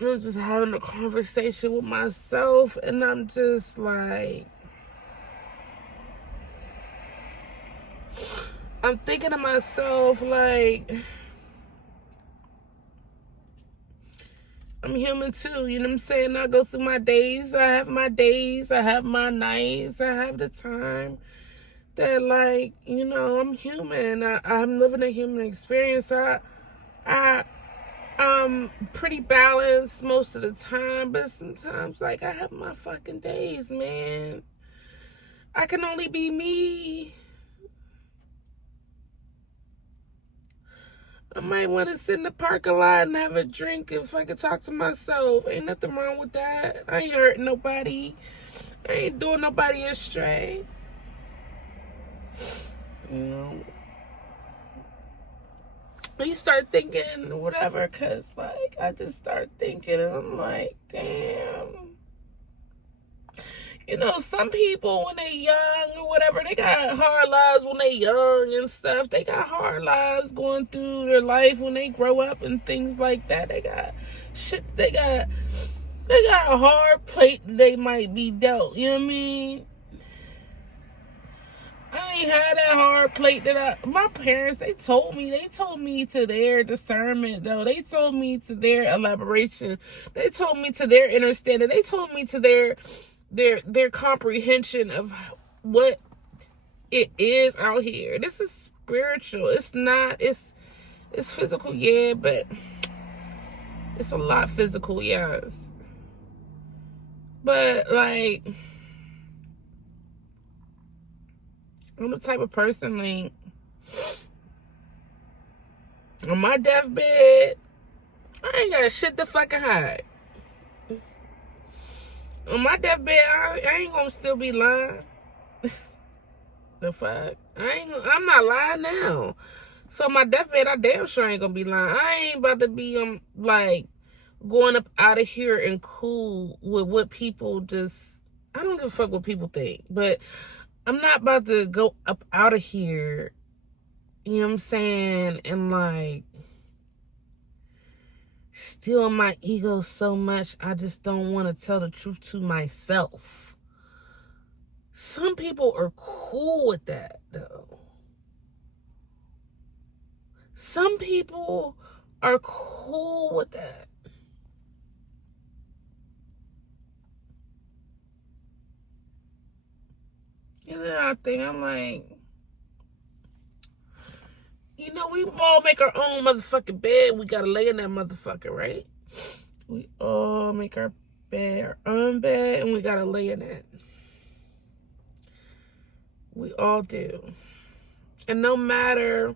I'm just having a conversation with myself, and I'm just like, I'm thinking to myself, like, I'm human too, you know what I'm saying? I go through my days, I have my days, I have my nights, I have the time that, like, you know, I'm human. I'm living a human experience. I'm pretty balanced most of the time, but sometimes, like, I have my fucking days, man. I can only be me. I might want to sit in the parking lot and have a drink and fucking talk to myself. Ain't nothing wrong with that. I ain't hurting nobody. I ain't doing nobody astray. You know? You start thinking whatever, because, like, I just start thinking and I'm like, damn. You know, some people when they young or whatever, they got hard lives when they young and stuff. They got hard lives going through their life when they grow up and things like that. They got shit, they got a hard plate they might be dealt. You know what I mean? I ain't had that hard plate my parents, they told me to their discernment though. They told me to their elaboration. They told me to their understanding. They told me to their comprehension of what it is out here. This is spiritual. It's not, it's physical, yeah, but it's a lot physical, yes. But, like, I'm the type of person, like, on my deathbed, I ain't got shit to fucking hide. On my deathbed, I ain't gonna still be lying. The fuck? I'm not lying now. So on my deathbed, I damn sure ain't gonna be lying. I ain't about to be, like, going up out of here and cool with what people just, I don't give a fuck what people think. But I'm not about to go up out of here, you know what I'm saying, and, like, steal my ego so much I just don't want to tell the truth to myself. Some people are cool with that, though. Some people are cool with that. And then I think, I'm like, you know, we all make our own motherfucking bed. We gotta lay in that motherfucker, right? We all make our own bed, and we gotta lay in it. We all do. And no matter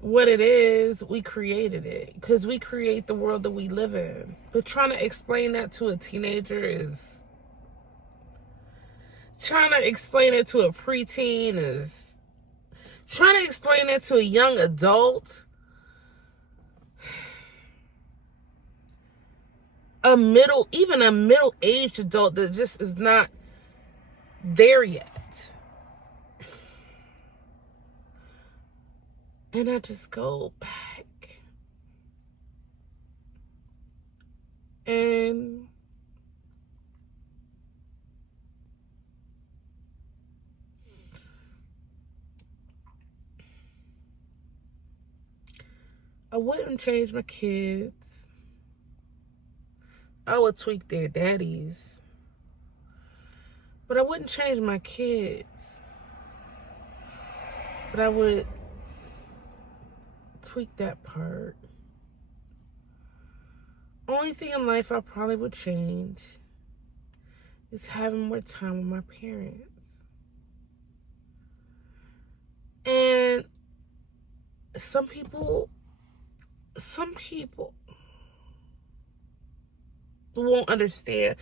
what it is, we created it. Because we create the world that we live in. But trying to explain that to a teenager is... Trying to explain it to a preteen is... Trying to explain it to a young adult... Even a middle-aged adult that just is not there yet. And I just go back. And I wouldn't change my kids. I would tweak their daddies. But I wouldn't change my kids. But I would tweak that part. Only thing in life I probably would change is having more time with my parents. And some people won't understand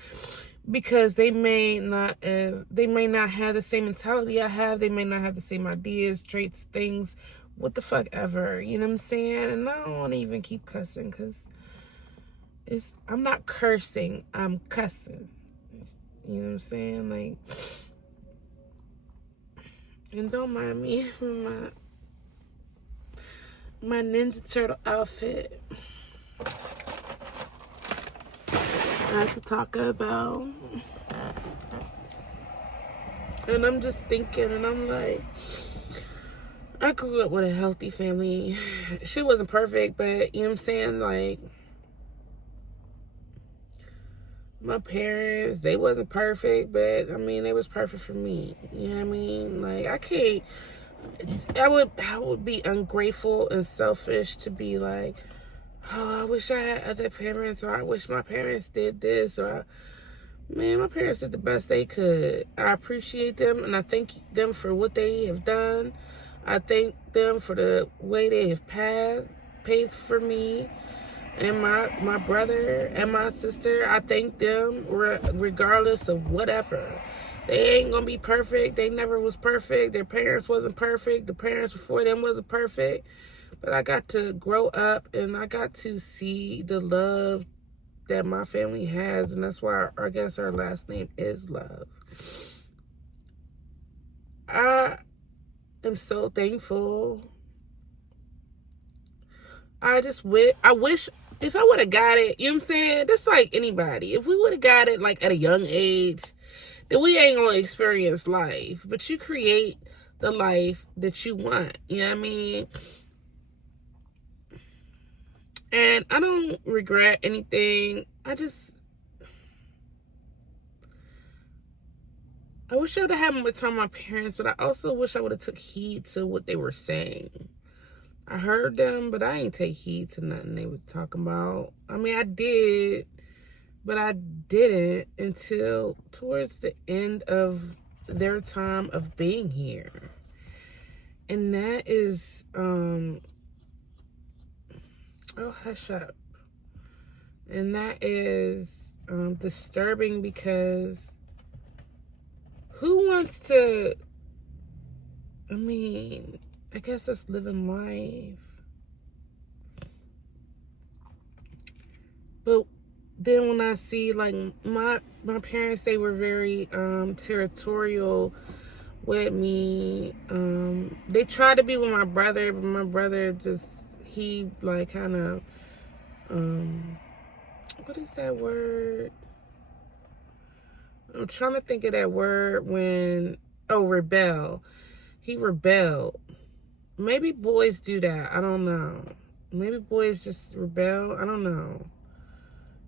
because they may not have the same mentality I have. They may not have the same ideas, traits, things, what the fuck ever. You know what I'm saying? And I don't want to even keep cussing because I'm not cursing, I'm cussing. You know what I'm saying? Like, and don't mind me for my Ninja Turtle outfit. I could talk about. And I'm just thinking, and I'm like, I grew up with a healthy family. She wasn't perfect, but you know what I'm saying? Like, my parents, they wasn't perfect, but I mean, they was perfect for me. You know what I mean? Like, I would be ungrateful and selfish to be like, oh, I wish I had other parents, or I wish my parents did this, or man, my parents did the best they could. I appreciate them, and I thank them for what they have done. I thank them for the way they have paid for me and my brother and my sister. I thank them regardless of whatever. They ain't gonna be perfect. They never was perfect. Their parents wasn't perfect. The parents before them wasn't perfect. But I got to grow up, and I got to see the love that my family has, and that's why I guess our last name is Love. I am so thankful. I wish if I would have got it, you know what I'm saying? That's like anybody. If we would have got it like at a young age, then we ain't gonna experience life. But you create the life that you want. You know what I mean? And I don't regret anything. I wish I would have had more time with my parents, but I also wish I would have took heed to what they were saying. I heard them, but I ain't take heed to nothing they were talking about. I mean, I did, but I didn't until towards the end of their time of being here. And that is, oh, hush up. And that is disturbing, because who wants to, I mean, I guess that's living life. But then when I see, like, my parents, they were very territorial with me. They tried to be with my brother, but my brother he like kind of, what is that word? I'm trying to think of that word rebel. He rebelled. Maybe boys do that. I don't know. Maybe boys just rebel. I don't know.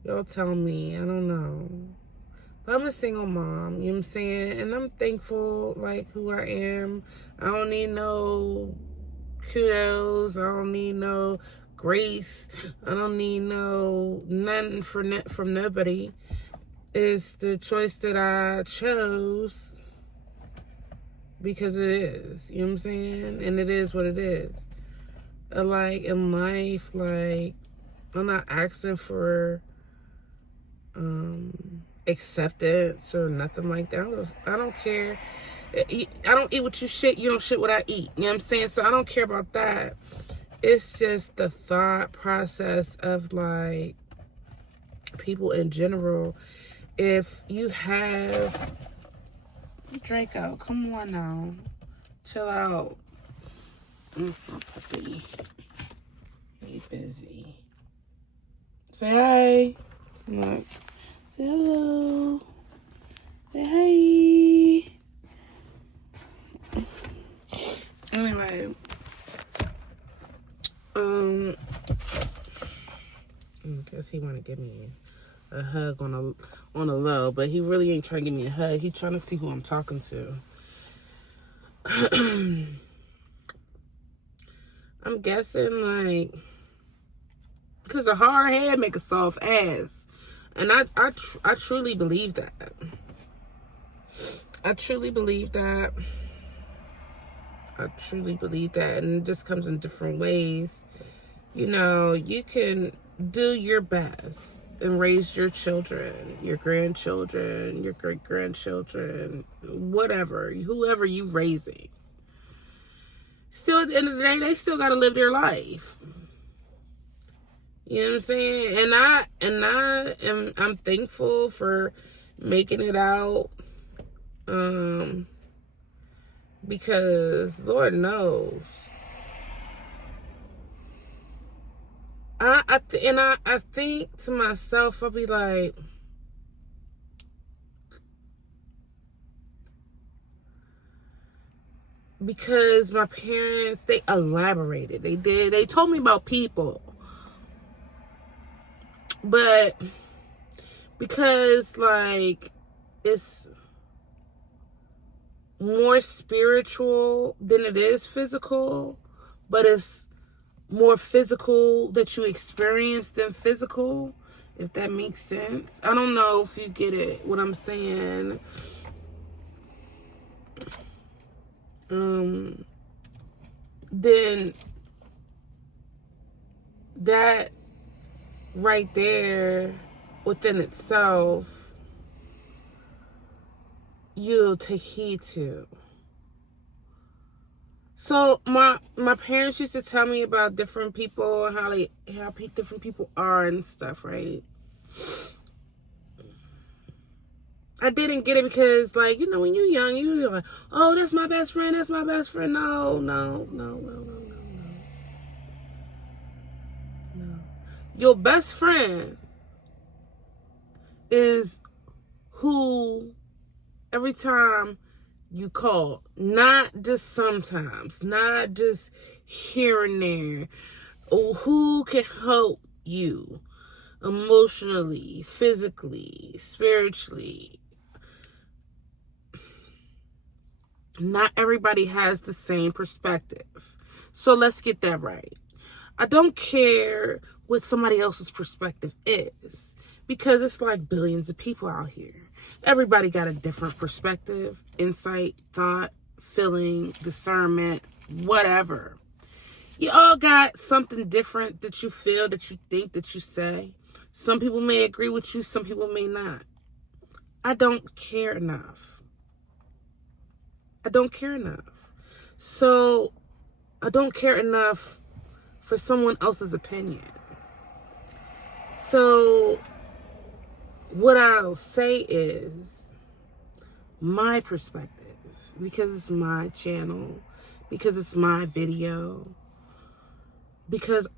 Y'all tell me. I don't know. But I'm a single mom, you know what I'm saying? And I'm thankful, like, who I am. I don't need no kudos. I don't need no grace. I don't need nothing from nobody. It's the choice that I chose because it is, you know what I'm saying? And it is what it is. Like, in life, like, I'm not asking for acceptance or nothing like that. I don't care. I don't eat what you shit. You don't shit what I eat. You know what I'm saying? So I don't care about that. It's just the thought process of, like, people in general. If you have Draco, come on now, chill out. I'm so puppy. He's busy. Say hi. Look. Say hello. Say hi. Anyway, I guess he want to give me a hug on a low, but he really ain't trying to give me a hug. He trying to see who I'm talking to. I'm guessing, like, because a hard head make a soft ass, and I truly believe that. I truly believe that. And it just comes in different ways. You know, you can do your best and raise your children, your grandchildren, your great-grandchildren, whatever, whoever you raising. Still, at the end of the day, they still got to live their life. You know what I'm saying? And I'm thankful for making it out. Because Lord knows, I think to myself, I'll be like, because my parents, they elaborated. They told me about people. But because, like, it's more spiritual than it is physical, but it's more physical that you experience than physical, if that makes sense. I don't know if you get it, what I'm saying. Then that right there within itself, you'll take heed to. So my parents used to tell me about different people, how different people are and stuff, right? I didn't get it because, like, you know, when you're young, you're like, oh, that's my best friend, that's my best friend. No. Your best friend is who every time you call, not just sometimes, not just here and there, or who can help you emotionally, physically, spiritually. Not everybody has the same perspective. So let's get that right. I don't care what somebody else's perspective is, because it's like billions of people out here. Everybody got a different perspective, insight, thought, feeling, discernment, whatever. You all got something different that you feel, that you think, that you say. Some people may agree with you, some people may not. I don't care enough. So I don't care enough for someone else's opinion. So what I'll say is my perspective, because it's my channel, because it's my video, because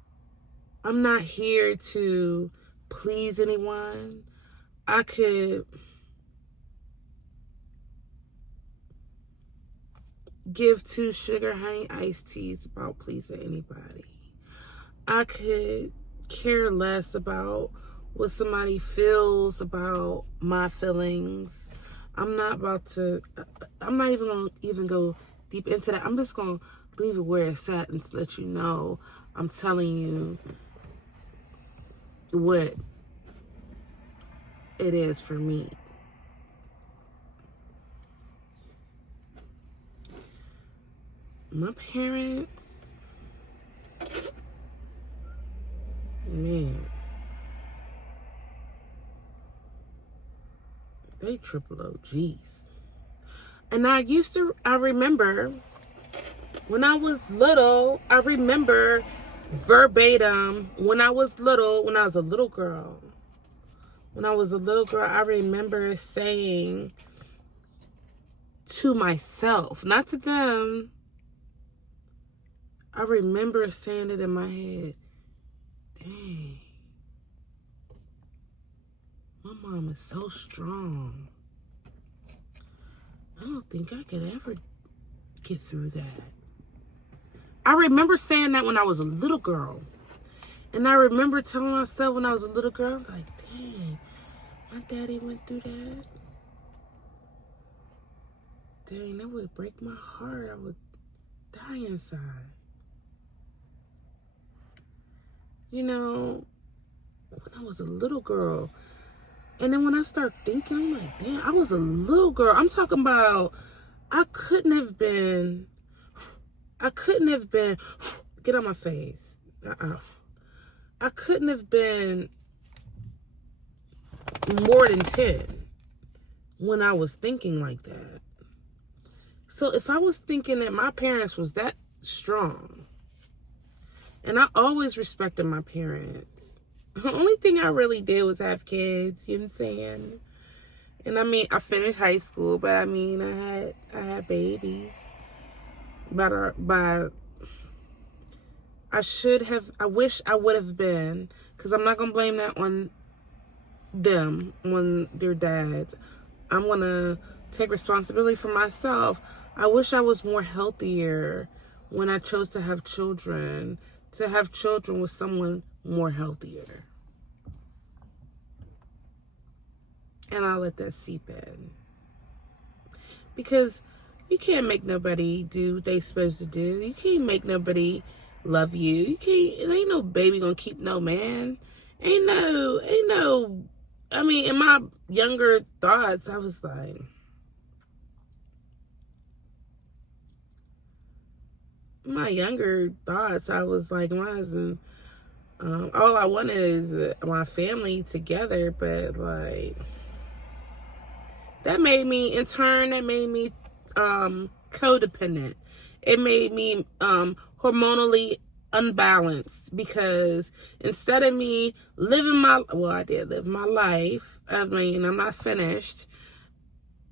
I'm not here to please anyone. I could give 2 sugar honey iced teas about pleasing anybody. I could care less about what somebody feels about my feelings. I'm not even gonna go deep into that. I'm just gonna leave it where it's at and let you know I'm telling you what it is for me. My parents, man, they triple OGs. And I remember when I was little, verbatim, when I was a little girl, I remember saying to myself, not to them, I remember saying it in my head, dang, my mom is so strong. I don't think I could ever get through that. I remember saying that when I was a little girl. And I remember telling myself when I was a little girl, I was like, dang, my daddy went through that. Dang, that would break my heart. I would die inside. You know, when I was a little girl. And then when I start thinking, I'm like, damn, I was a little girl. I'm talking about, I couldn't have been, get on my face. I couldn't have been more than 10 when I was thinking like that. So if I was thinking that my parents was that strong, and I always respected my parents. The only thing I really did was have kids, you know what I'm saying? And I mean, I finished high school, but I mean, I had babies. But I wish I would have been, because I'm not going to blame that on them, on their dads. I'm going to take responsibility for myself. I wish I was more healthier when I chose to have children with someone more healthier. And I'll let that seep in. Because you can't make nobody do what they supposed to do. You can't make nobody love you. You can't, ain't no baby gonna keep no man. Ain't no, I mean, in my younger thoughts, I was like, listen, all I wanted is my family together, but like, that made me codependent. It made me hormonally unbalanced, because instead of me I did live my life. I mean, I'm not finished.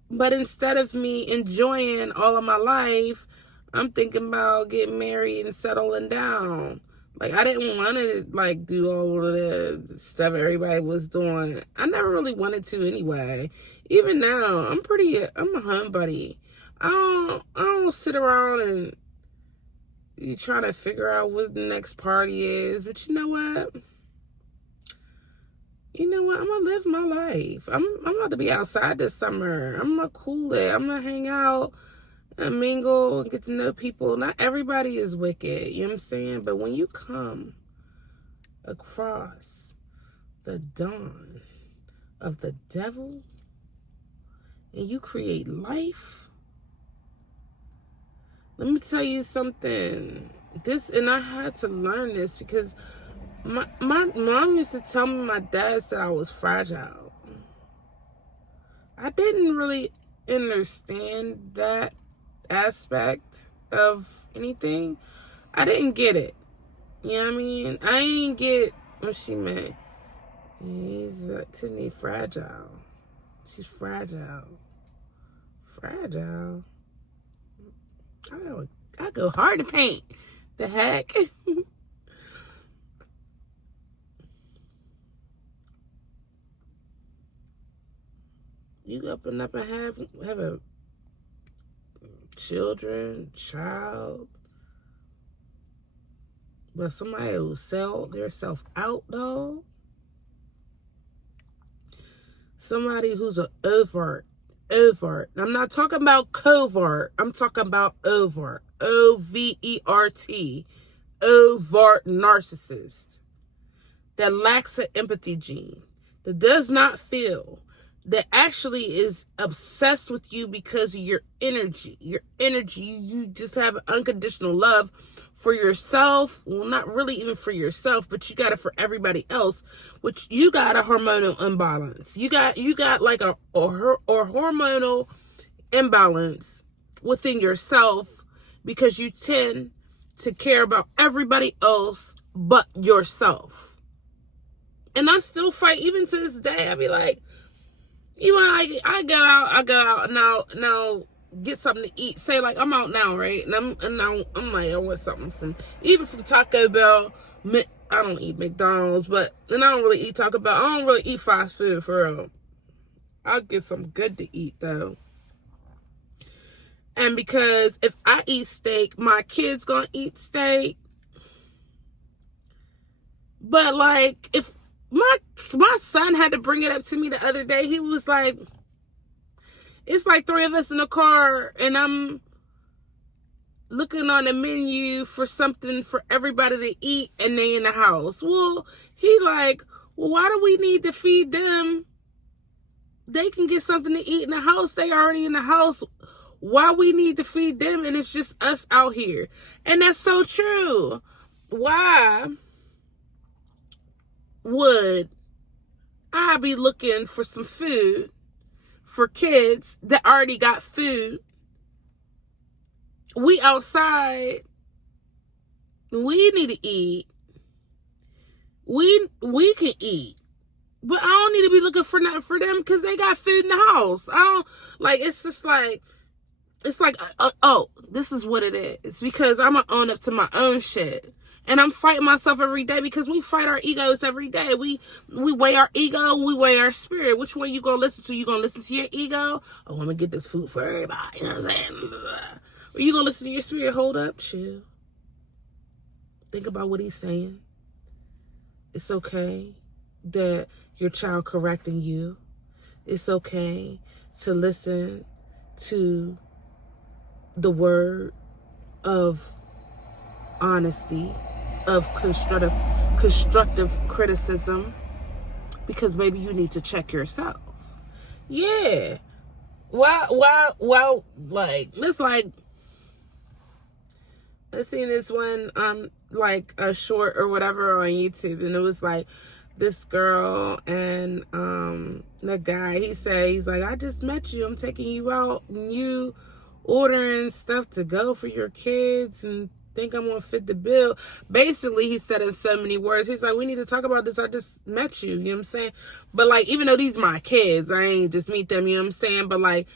But instead of me enjoying all of my life, I'm thinking about getting married and settling down. Like, I didn't want to, like, do all of the stuff everybody was doing. I never really wanted to anyway. Even now, I'm a homebody. I don't sit around and you trying to figure out what the next party is. But you know what? I'm going to live my life. I'm about to be outside this summer. I'm going to cool it. I'm going to hang out and mingle and get to know people. Not everybody is wicked, you know what I'm saying? But when you come across the dawn of the devil and you create life, let me tell you something. And I had to learn this because my mom used to tell me my dad said I was fragile. I didn't really understand that aspect of anything. I didn't get it. You know what I mean? I ain't get what she meant. He's Tiffany fragile. She's fragile. Fragile? I go hard to paint. The heck? You up and have a child, but somebody will sell theirself out, though. Somebody who's an overt. I'm not talking about covert. I'm talking about overt. OVERT. Overt narcissist that lacks an empathy gene, that does not feel, that actually is obsessed with you because of your energy. You just have unconditional love for yourself. Well, not really even for yourself, but you got it for everybody else, which you got a hormonal imbalance. You got like a hormonal imbalance within yourself, because you tend to care about everybody else but yourself. And I still fight, even to this day. I be like, I go out now get something to eat. Say like I'm out now, right? And I'm like, I want something from Taco Bell. I don't eat McDonald's, and I don't really eat Taco Bell. I don't really eat fast food for real. I'll get something good to eat though. And because if I eat steak, my kids gonna eat steak. But like, if my son had to bring it up to me the other day, he was like, it's like 3 of us in the car and I'm looking on the menu for something for everybody to eat and they in the house. Well, he like, well, why do we need to feed them? They can get something to eat in the house. They already in the house. Why we need to feed them and it's just us out here? And that's so true. Why would I be looking for some food for kids that already got food? We outside. We need to eat. We can eat. But I don't need to be looking for nothing for them because they got food in the house. I don't, like, it's just like, it's like, oh, this is what it is. It's because I'm going to own up to my own shit. And I'm fighting myself every day because we fight our egos every day. We weigh our ego, we weigh our spirit. Which one you gonna listen to? You gonna listen to your ego? Oh, I'm gonna get this food for everybody. You know what I'm saying? Or you gonna listen to your spirit? Hold up, chill. Think about what he's saying. It's okay that your child correcting you. It's okay to listen to the word of honesty, of constructive criticism, because maybe you need to check yourself. Yeah. Well, like, I seen this one, like a short or whatever on YouTube, and it was like this girl and the guy, he's like, I just met you, I'm taking you out, and you ordering stuff to go for your kids and think I'm gonna fit the bill. Basically, he said in so many words, he's like, we need to talk about this, I just met you, you know what I'm saying? But like, even though these my kids, I ain't just meet them, you know what I'm saying? But like,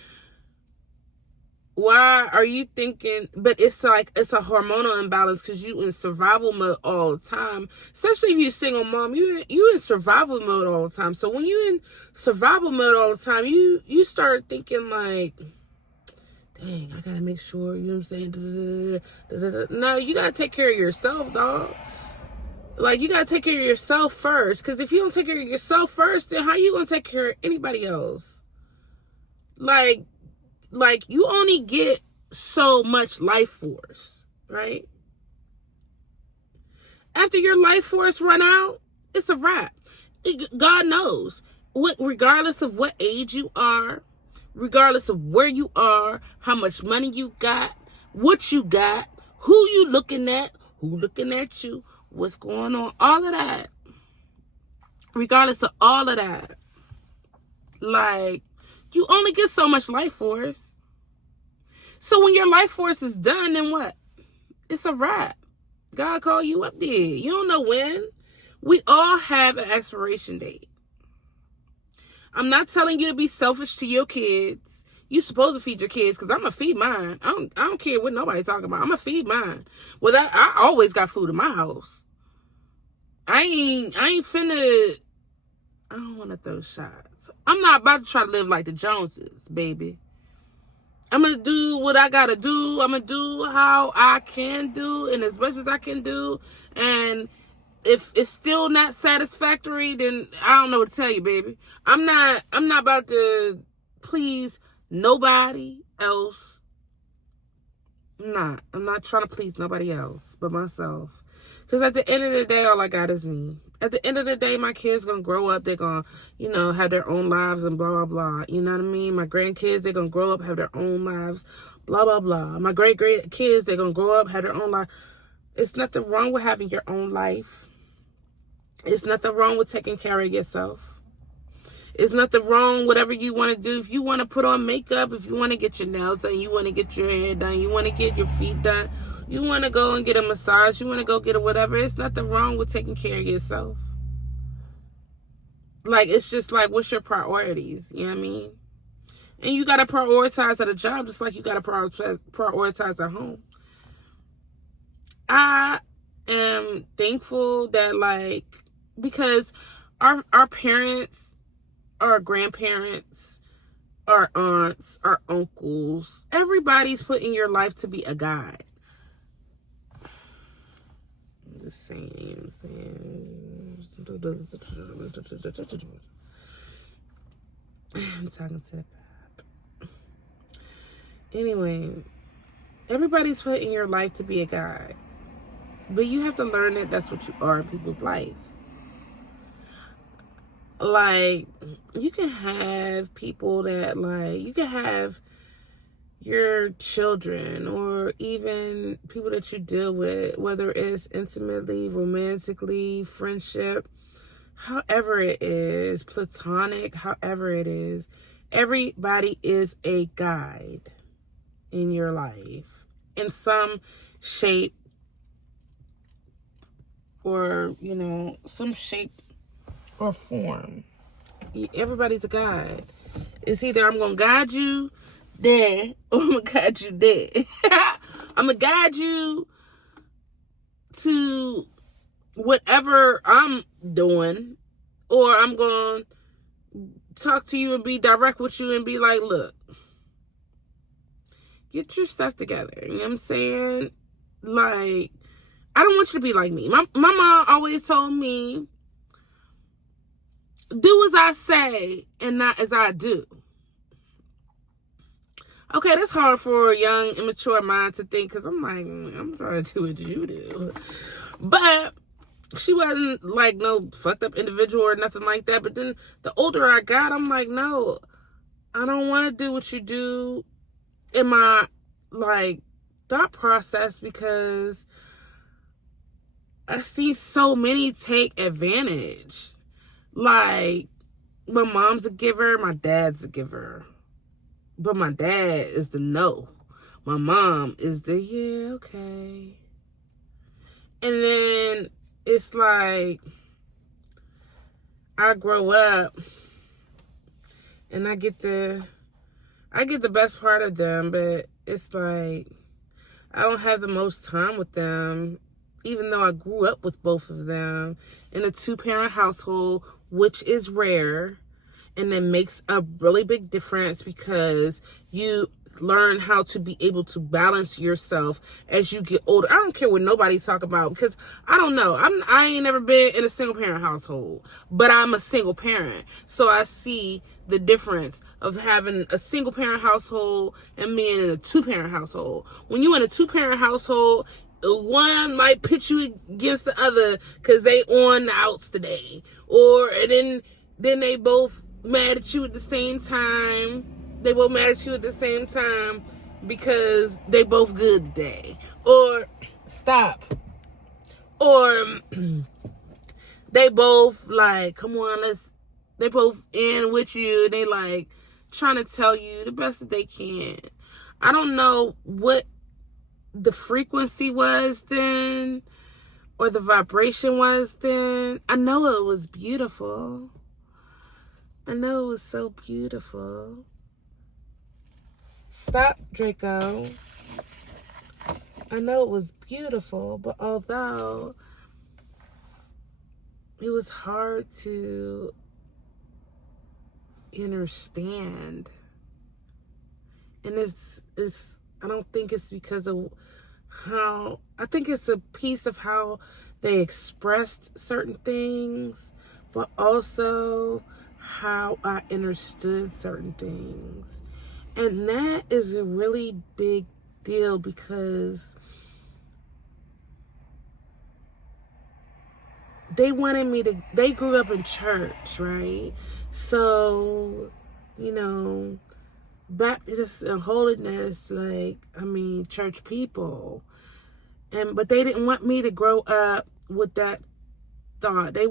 why are you thinking? But it's like, it's a hormonal imbalance because you in survival mode all the time. Especially if you're a single mom, you in survival mode all the time. So when you in survival mode all the time, you start thinking like, dang, I gotta make sure, you know what I'm saying? No, you gotta take care of yourself, dog. Like, you gotta take care of yourself first. Because if you don't take care of yourself first, then how you gonna take care of anybody else? Like you only get so much life force, right? After your life force run out, it's a wrap. God knows. Regardless of what age you are, regardless of where you are, how much money you got, what you got, who you looking at, who looking at you, what's going on, all of that. Regardless of all of that, like, you only get so much life force. So when your life force is done, then what? It's a wrap. God called you up there. You don't know when. We all have an expiration date. I'm not telling you to be selfish to your kids. You're supposed to feed your kids, because I'm going to feed mine. I don't care what nobody's talking about. I'm going to feed mine. Well, I always got food in my house. I ain't finna... I don't want to throw shots. I'm not about to try to live like the Joneses, baby. I'm going to do what I got to do. I'm going to do how I can do and as much as I can do. And if it's still not satisfactory, then I don't know what to tell you, baby. I'm not about to please nobody else. I'm not trying to please nobody else but myself. Because at the end of the day, all I got is me. At the end of the day, my kids going to grow up. They're going to, have their own lives and blah, blah, blah. You know what I mean? My grandkids, they're going to grow up, have their own lives, blah, blah, blah. My great-great-kids, they're going to grow up, have their own life. It's nothing wrong with having your own life. It's nothing wrong with taking care of yourself. It's nothing wrong, whatever you want to do. If you want to put on makeup, if you want to get your nails done, you want to get your hair done, you want to get your feet done, you want to go and get a massage, you want to go get a whatever, it's nothing wrong with taking care of yourself. Like, it's just like, what's your priorities? You know what I mean? And you got to prioritize at a job just like you got to prioritize at home. I am thankful that, like, because our parents, our grandparents, our aunts, our uncles, everybody's put in your life to be a guide. I'm just saying, I'm talking to the pap. Anyway, everybody's put in your life to be a guide. But you have to learn that that's what you are in people's life. Like, you can have people that, like, you can have your children or even people that you deal with, whether it's intimately, romantically, friendship, however it is, platonic, however it is. Everybody is a guide in your life in some shape or, some shape or form. Everybody's a guide. It's either I'm going to guide you there or I'm going to guide you there. I'm going to guide you to whatever I'm doing, or I'm going to talk to you and be direct with you and be like, look, get your stuff together. You know what I'm saying? Like, I don't want you to be like me. My mom always told me, do as I say and not as I do. Okay, that's hard for a young, immature mind to think, because I'm like, I'm trying to do what you do. But she wasn't like no fucked up individual or nothing like that. But then the older I got, I'm like, no, I don't want to do what you do in my, like, thought process, because I see so many take advantage. Like, my mom's a giver, my dad's a giver. But my dad is the no. My mom is the, yeah, okay. And then it's like, I grow up and I get the best part of them, but it's like, I don't have the most time with them, even though I grew up with both of them in a 2-parent household, which is rare. And it makes a really big difference, because you learn how to be able to balance yourself as you get older. I don't care what nobody talk about, because I don't know. I ain't never been in a single parent household, but I'm a single parent. So I see the difference of having a single parent household and being in a 2-parent household. When you're in a 2-parent household, one might pitch you against the other because they on the outs today. Or then they both mad at you at the same time. They both mad at you at the same time because they both good today. Or stop. Or they both like, come on, they both in with you. They like trying to tell you the best that they can. I don't know what the frequency was then, or the vibration was then. I know it was beautiful. I know it was so beautiful. Stop, Draco. I know it was beautiful, but although it was hard to understand, and it's I don't think it's because of how, I think it's a piece of how they expressed certain things, but also how I understood certain things. And that is a really big deal, because they grew up in church, right? So, you know, Baptist and holiness, like, I mean, church people. But they didn't want me to grow up with that thought. They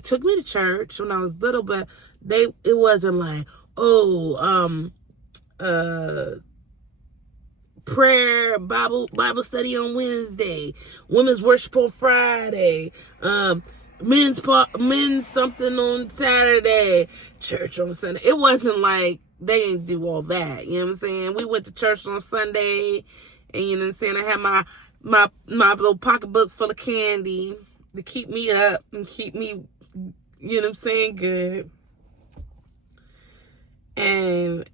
took me to church when I was little, but it wasn't like, prayer, Bible study on Wednesday, women's worship on Friday, men's something on Saturday, church on Sunday. It wasn't like, they didn't do all that. You know what I'm saying? We went to church on Sunday, and you know what I'm saying, I had my little pocketbook full of candy to keep me up and keep me, you know what I'm saying, good. And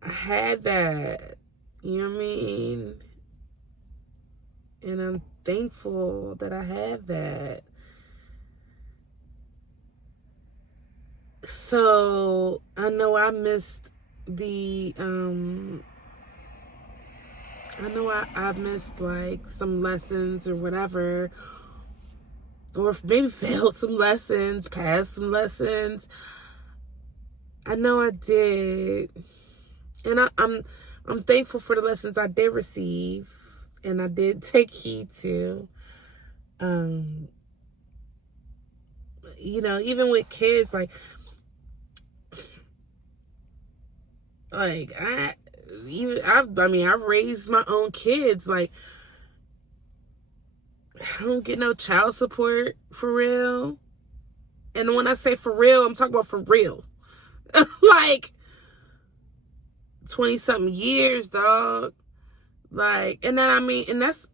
I had that, you know what I mean? And I'm thankful that I had that. So I know I missed I missed like some lessons or whatever, or maybe failed some lessons, passed some lessons. I know I did. And I'm thankful for the lessons I did receive, and I did take heed to. You know, even with kids, like I've raised my own kids. Like, I don't get no child support for real. And when I say for real, I'm talking about for real. Like 20-something years, dog. Like, and then I mean, and that's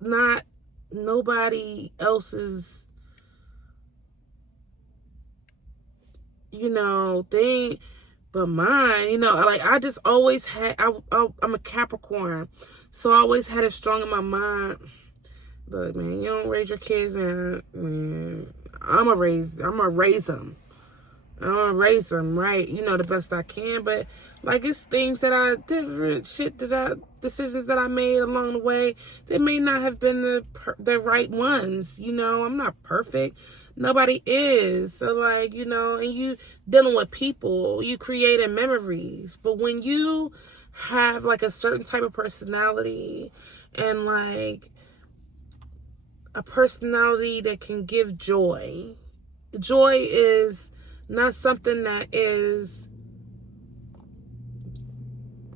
not nobody else's, you know, thing but mine. You know, like I just always had, I'm a Capricorn, so I always had it strong in my mind. Look, man, you don't raise your kids, and man, I'm gonna raise them. I'm gonna raise them right, you know, the best I can. But like, it's things that decisions that I made along the way. They may not have been the right ones. You know, I'm not perfect. Nobody is. So like, you know, and you dealing with people, you creating memories. But when you have like a certain type of personality, and like a personality that can give joy. Joy is not something that is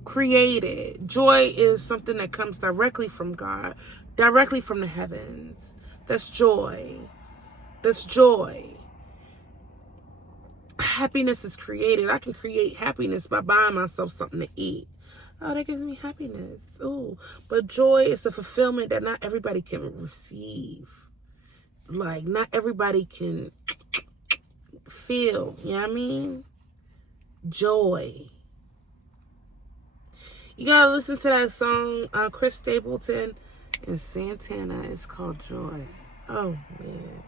created. Joy is something that comes directly from God, directly from the heavens. That's joy. That's joy. Happiness is created. I can create happiness by buying myself something to eat. Oh, that gives me happiness. Oh, but joy is a fulfillment that not everybody can receive. Like, not everybody can feel. You know what I mean? Joy. You gotta listen to that song, Chris Stapleton and Santana. It's called Joy. Oh, man.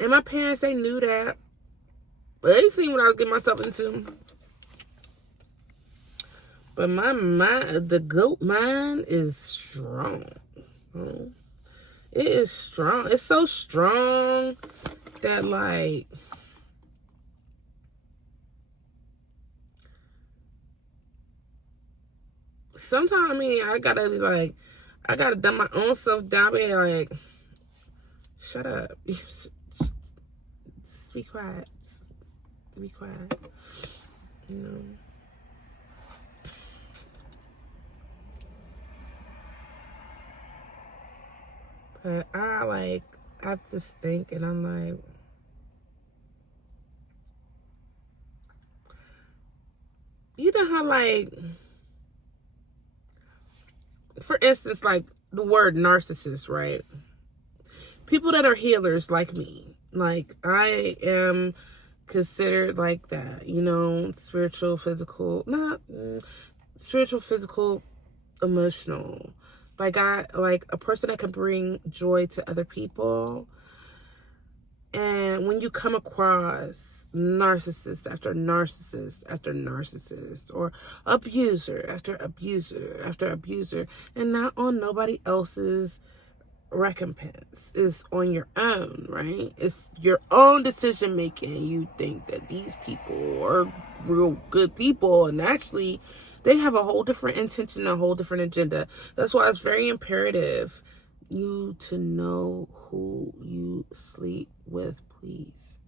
And my parents, they knew that. They seen what I was getting myself into. But the goat mind is strong. It is strong. It's so strong that, like, sometimes, I mean, I gotta dumb my own self down, be like, shut up. Just be quiet. Be quiet. You know. But I just think, and I'm like, you know how, like, for instance, like the word narcissist, right? People that are healers like me, like I am considered like that, you know, spiritual, physical, emotional. Like a person that can bring joy to other people. And when you come across narcissist after narcissist after narcissist, or abuser after abuser after abuser, and not on nobody else's recompense, is on your own, right? It's your own decision making. You think that these people are real good people, and actually they have a whole different intention, a whole different agenda. That's why it's very imperative you to know who you sleep with, please.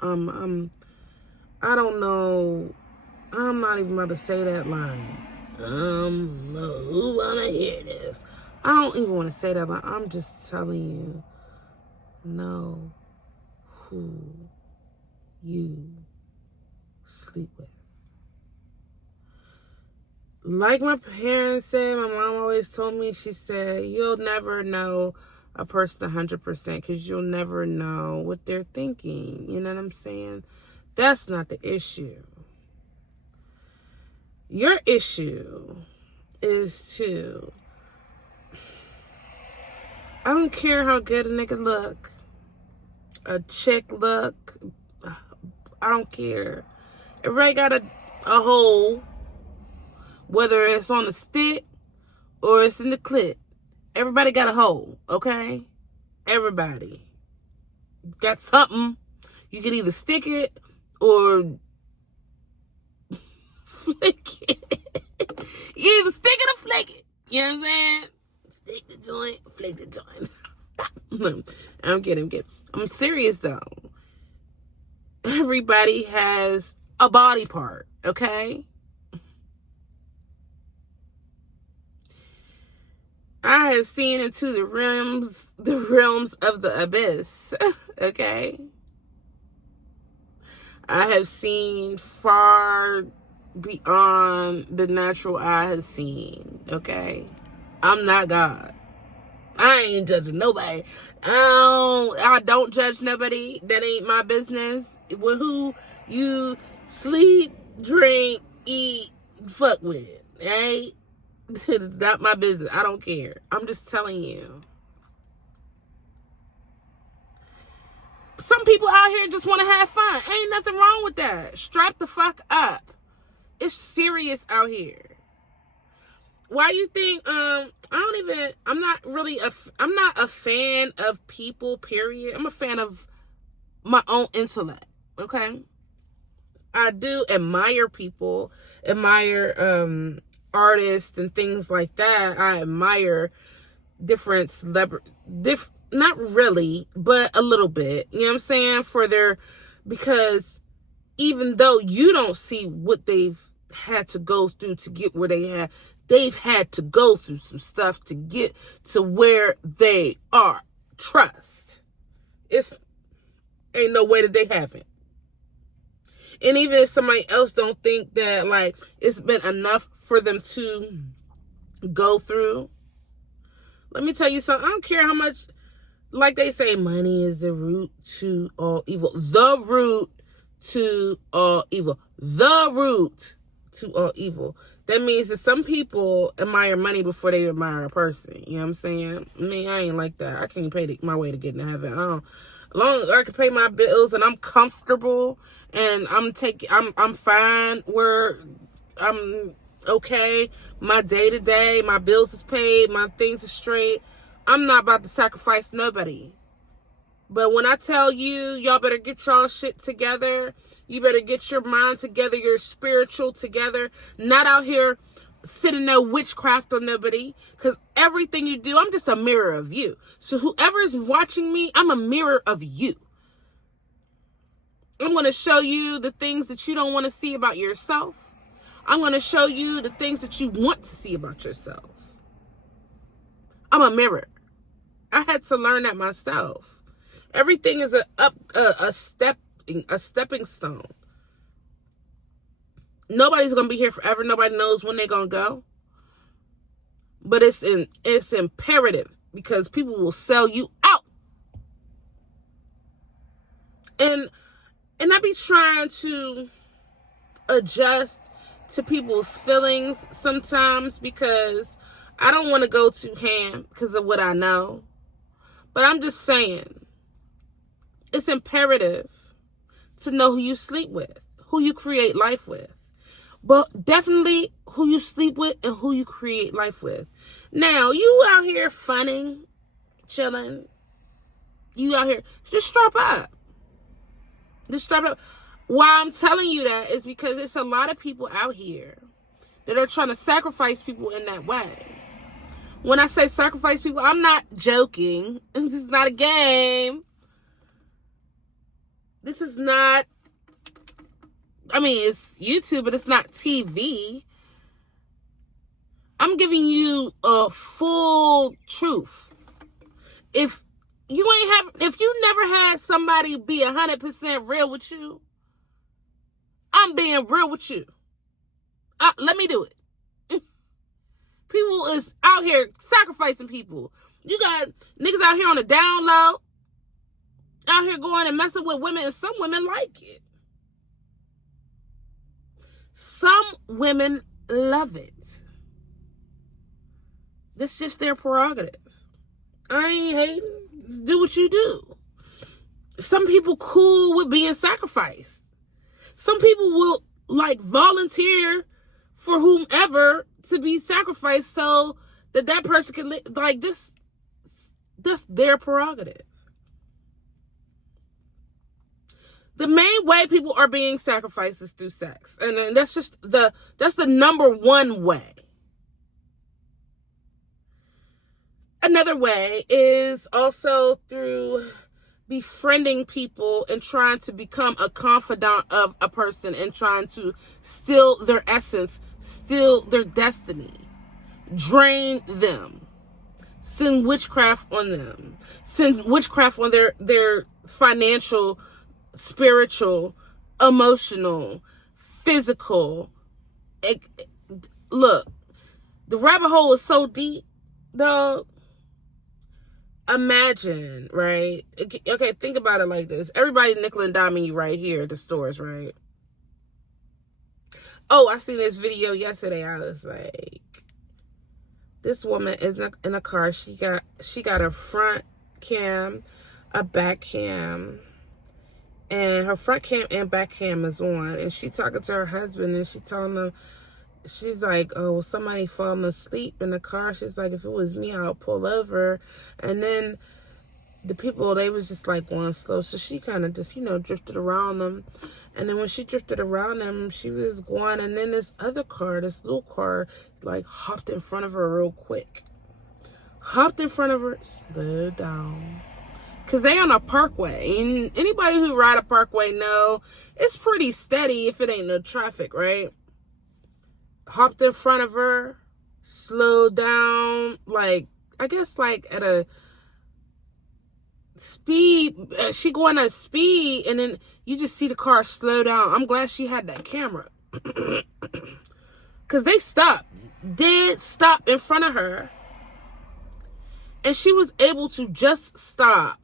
I don't know. I'm not even about to say that line. No, who wanna hear this? I don't even want to say that line. I'm just telling you, know who you sleep with. Like my parents said, my mom always told me, she said, you'll never know a person 100% because you'll never know what they're thinking. You know what I'm saying? That's not the issue. Your issue is I don't care how good a nigga look, a chick look, I don't care. Everybody got a hole, whether it's on the stick or it's in the clit. Everybody got a hole, okay? Everybody got something. You can either stick it or flick it. You either stick it or flick it. You know what I'm saying? Stick the joint, flick the joint. I'm kidding. I'm serious though. Everybody has a body part, okay? I have seen into the realms of the abyss, okay? I have seen far beyond the natural eye has seen, okay? I'm not God. I ain't judging nobody. I don't judge nobody. That ain't my business. With who you sleep, drink, eat, fuck with, right? It's not my business. I don't care. I'm just telling you. Some people out here just want to have fun. Ain't nothing wrong with that. Strap the fuck up. It's serious out here. Why you think, I'm not a fan of people, period. I'm a fan of my own intellect, okay? I do admire people, admire artists and things like that. I admire different not really, but a little bit. You know what I'm saying? Because even though you don't see what they've had to go through to get where they've had to go through some stuff to get to where they are. Trust. Ain't no way that they haven't. And even if somebody else don't think that, like, it's been enough for them to go through, let me tell you something. I don't care how much, like they say, money is the root to all evil. The root to all evil. The root to all evil. That means that some people admire money before they admire a person. You know what I'm saying? I mean, I ain't like that. I can't pay my way to get into heaven. As long as I can pay my bills and I'm comfortable and I'm fine where I'm okay. My day-to-day, my bills is paid, my things are straight. I'm not about to sacrifice nobody. But when I tell you, y'all better get y'all shit together. You better get your mind together, your spiritual together. Not out here sitting there witchcraft on nobody. Because everything you do, I'm just a mirror of you. So whoever is watching me, I'm a mirror of you. I'm going to show you the things that you don't want to see about yourself. I'm going to show you the things that you want to see about yourself. I'm a mirror. I had to learn that myself. Everything is a stepping stone. Nobody's gonna be here forever. Nobody knows when they're gonna go. But it's imperative because people will sell you out. And I be trying to adjust to people's feelings sometimes because I don't want to go too ham because of what I know. But I'm just saying, it's imperative to know who you sleep with, who you create life with. But definitely who you sleep with and who you create life with. Now, you out here funning, chilling. You out here, just strap up. Just strap up. Why I'm telling you that is because it's a lot of people out here that are trying to sacrifice people in that way. When I say sacrifice people, I'm not joking. This is not a game. This is not, I mean, it's YouTube, but it's not TV. I'm giving you a full truth. If you never had somebody be 100% real with you, I'm being real with you. Let me do it. People is out here sacrificing people. You got niggas out here on the down low, out here going and messing with women, and some women like it. Some women love it. That's just their prerogative. I ain't hating. Just do what you do. Some people cool with being sacrificed. Some people will like volunteer for whomever to be sacrificed so that person can live. Like this, that's their prerogative. The main way people are being sacrificed is through sex. And that's just that's the number one way. Another way is also through befriending people and trying to become a confidant of a person and trying to steal their essence, steal their destiny, drain them, send witchcraft on them, send witchcraft on their financial, spiritual, emotional, physical. Look, the rabbit hole is so deep, though. Imagine, right? Okay, think about it like this. Everybody nickel and diming you right here at the stores, right? Oh, I seen this video yesterday. I was like, this woman is in a car. She got a front cam, a back cam, and her front cam and back cam is on. And she talking to her husband, and she telling him, she's like, oh, somebody falling asleep in the car. She's like, if it was me, I would pull over. And then the people, they was just like going slow. So she kind of just, drifted around them. And then when she drifted around them, she was going. And then this other car, this little car, like hopped in front of her real quick. Hopped in front of her, slowed down. Because they on a parkway. And anybody who ride a parkway know it's pretty steady if it ain't no traffic, right? Hopped in front of her, slowed down, like, I guess like at a speed, she going at speed, and then you just see the car slow down. I'm glad she had that camera. Because they stopped, dead stop in front of her. And she was able to just stop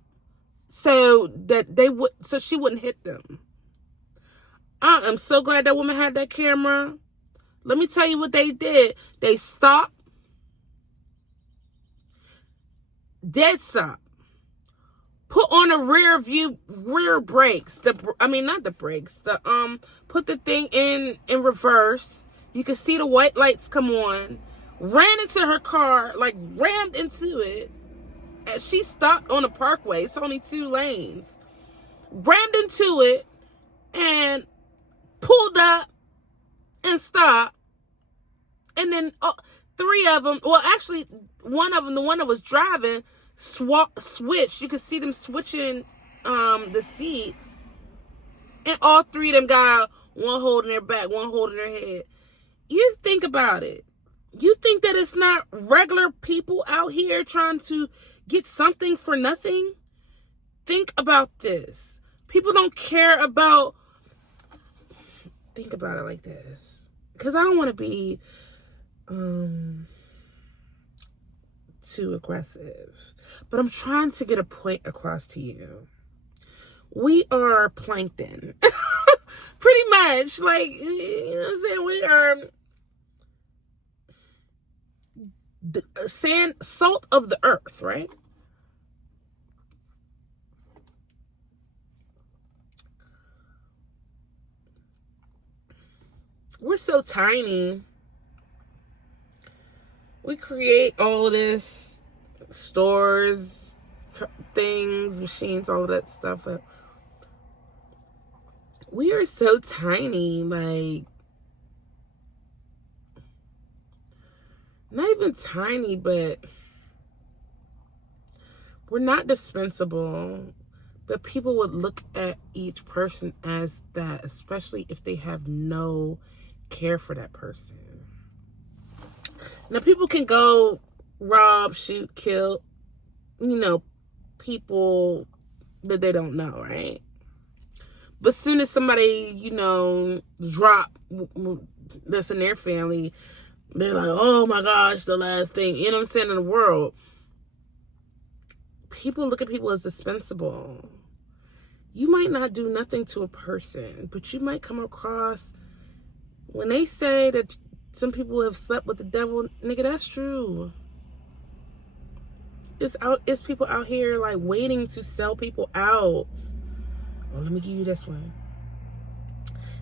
so that so she wouldn't hit them. I am so glad that woman had that camera. Let me tell you what they did. They stopped. Dead stop. Put on the rear brakes. Not the brakes. Put the thing in reverse. You can see the white lights come on. Ran into her car, like rammed into it. And she stopped on the parkway. It's only 2 lanes. Rammed into it and pulled up and stopped. And then 3 of them, well, actually, one of them, the one that was driving, switched. You could see them switching the seats. And all 3 of them got out, one holding their back, one holding their head. You think about it. You think that it's not regular people out here trying to get something for nothing? Think about this. People don't care about... Think about it like this. Because I don't want to be too aggressive. But I'm trying to get a point across to you. We are plankton. Pretty much. Like, you know what I'm saying? We are... salt of the earth, right? We're so tiny. We create all of this, stores, things, machines, all of that stuff. We are so tiny, like, not even tiny, but we're not dispensable. But people would look at each person as that, especially if they have no care for that person. Now, people can go rob, shoot, kill, people that they don't know, right? But as soon as somebody, drop that's in their family, they're like, oh my gosh, the last thing, you know what I'm saying, in the world. People look at people as dispensable. You might not do nothing to a person, but you might come across, when they say that some people have slept with the devil, nigga, that's true. It's people out here like waiting to sell people out. Oh, let me give you this one.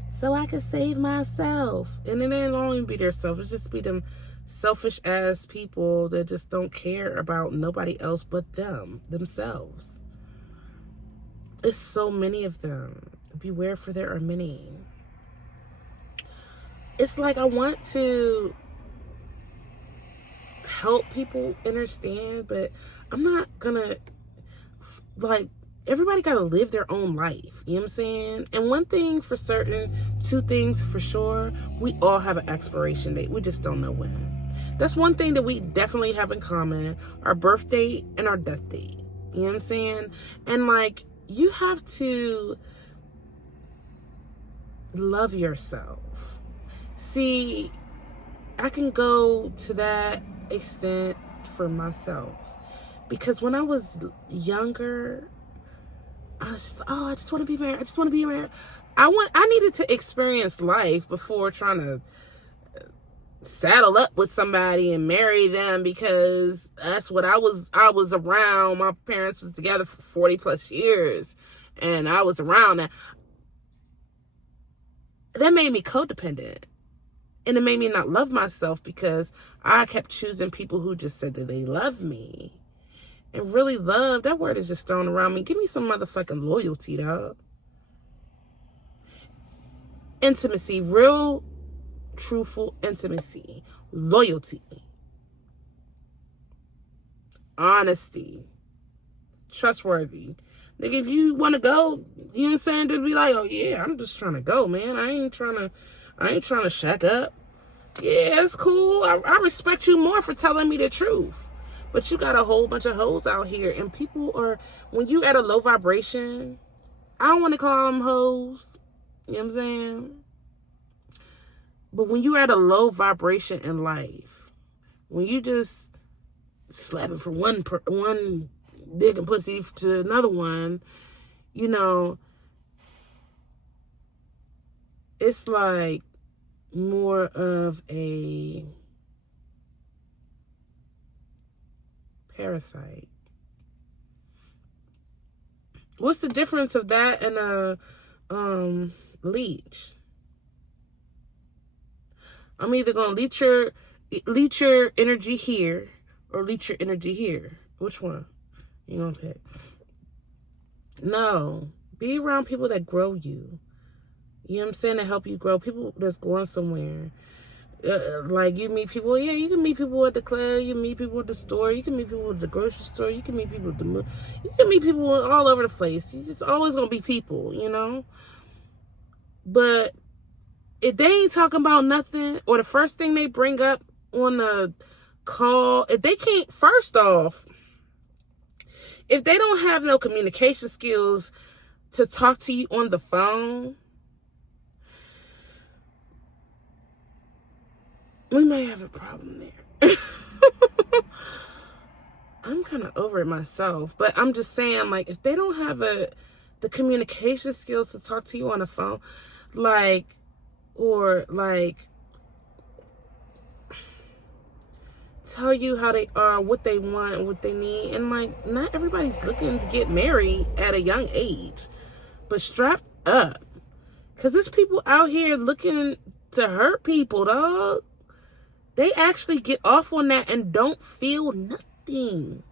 So I could save myself. And it ain't only be their self. It just be them selfish ass people that just don't care about nobody else but themselves. There's so many of them. Beware, for there are many. It's like I want to help people understand, but I'm not gonna, like, everybody gotta live their own life. You know what I'm saying? And one thing for certain, 2 things for sure, we all have an expiration date. We just don't know when. That's one thing that we definitely have in common. Our birth date and our death date. You know what I'm saying? And like, you have to love yourself. See, I can go to that extent for myself. Because when I was younger, I was just, oh, I just want to be married. I just want to be married. I needed to experience life before trying to saddle up with somebody and marry them, because that's what I was around. My parents was together for 40 plus years, and I was around that. That made me codependent. And it made me not love myself, because I kept choosing people who just said that they love me. And really love, that word is just thrown around me. Give me some motherfucking loyalty, dog. Intimacy, real, truthful intimacy. Loyalty. Honesty. Trustworthy. Like, if you want to go, you know what I'm saying, to be like, oh yeah, I'm just trying to go, man. I ain't trying to shack up. Yeah, it's cool. I respect you more for telling me the truth. But you got a whole bunch of hoes out here, and people are, when you at a low vibration, I don't want to call them hoes. You know what I'm saying? But when you're at a low vibration in life, when you just slapping from one dick and pussy to another one, you know, it's like more of a parasite. What's the difference of that and a leech? I'm either gonna leech your energy here or leech your energy here. Which one you gonna pick? No, be around people that grow you. You know what I'm saying? To help you grow. People that's going somewhere. Like, you meet people, yeah, you can meet people at the club, you can meet people at the store, you can meet people at the grocery store, you can meet people at the you can meet people all over the place. It's always gonna be people, you know? But if they ain't talking about nothing, or the first thing they bring up on the call, if they can't, first off, if they don't have no communication skills to talk to you on the phone, we may have a problem there. I'm kind of over it myself, but I'm just saying, like, if they don't have the communication skills to talk to you on the phone, like, or like tell you how they are, what they want, what they need, and like, not everybody's looking to get married at a young age, but strap up, because there's people out here looking to hurt people, dog. They actually get off on that and don't feel nothing.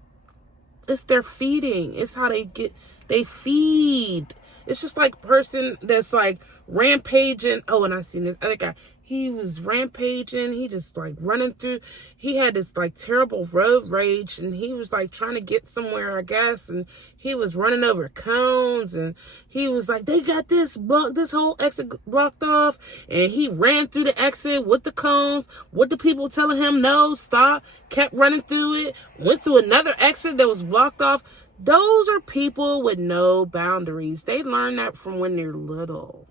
It's their feeding. It's how they feed. It's just like person that's like rampaging. Oh, and I seen this other guy. He was rampaging. He just like running through. He had this like terrible road rage, and he was like trying to get somewhere, I guess. And he was running over cones, and he was like, they got this whole exit blocked off. And he ran through the exit with the cones, with the people telling him no, stop, kept running through it, went to another exit that was blocked off. Those are people with no boundaries. They learn that from when they're little.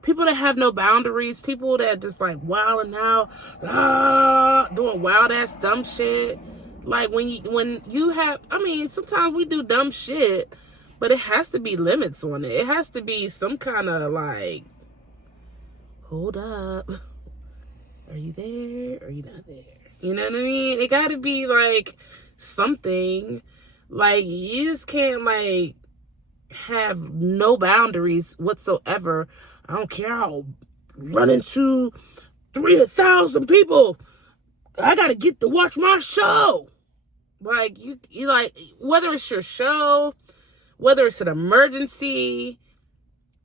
People that have no boundaries, people that just like wilding out, doing wild ass dumb shit. Like when you have, I mean, sometimes we do dumb shit, but it has to be limits on it. It has to be some kind of like, hold up, are you there? Or are you not there? You know what I mean? It got to be like something. Like, you just can't like have no boundaries whatsoever. I don't care, I'll run into 3,000 people. I gotta get to watch my show. Like, you like, whether it's your show, whether it's an emergency,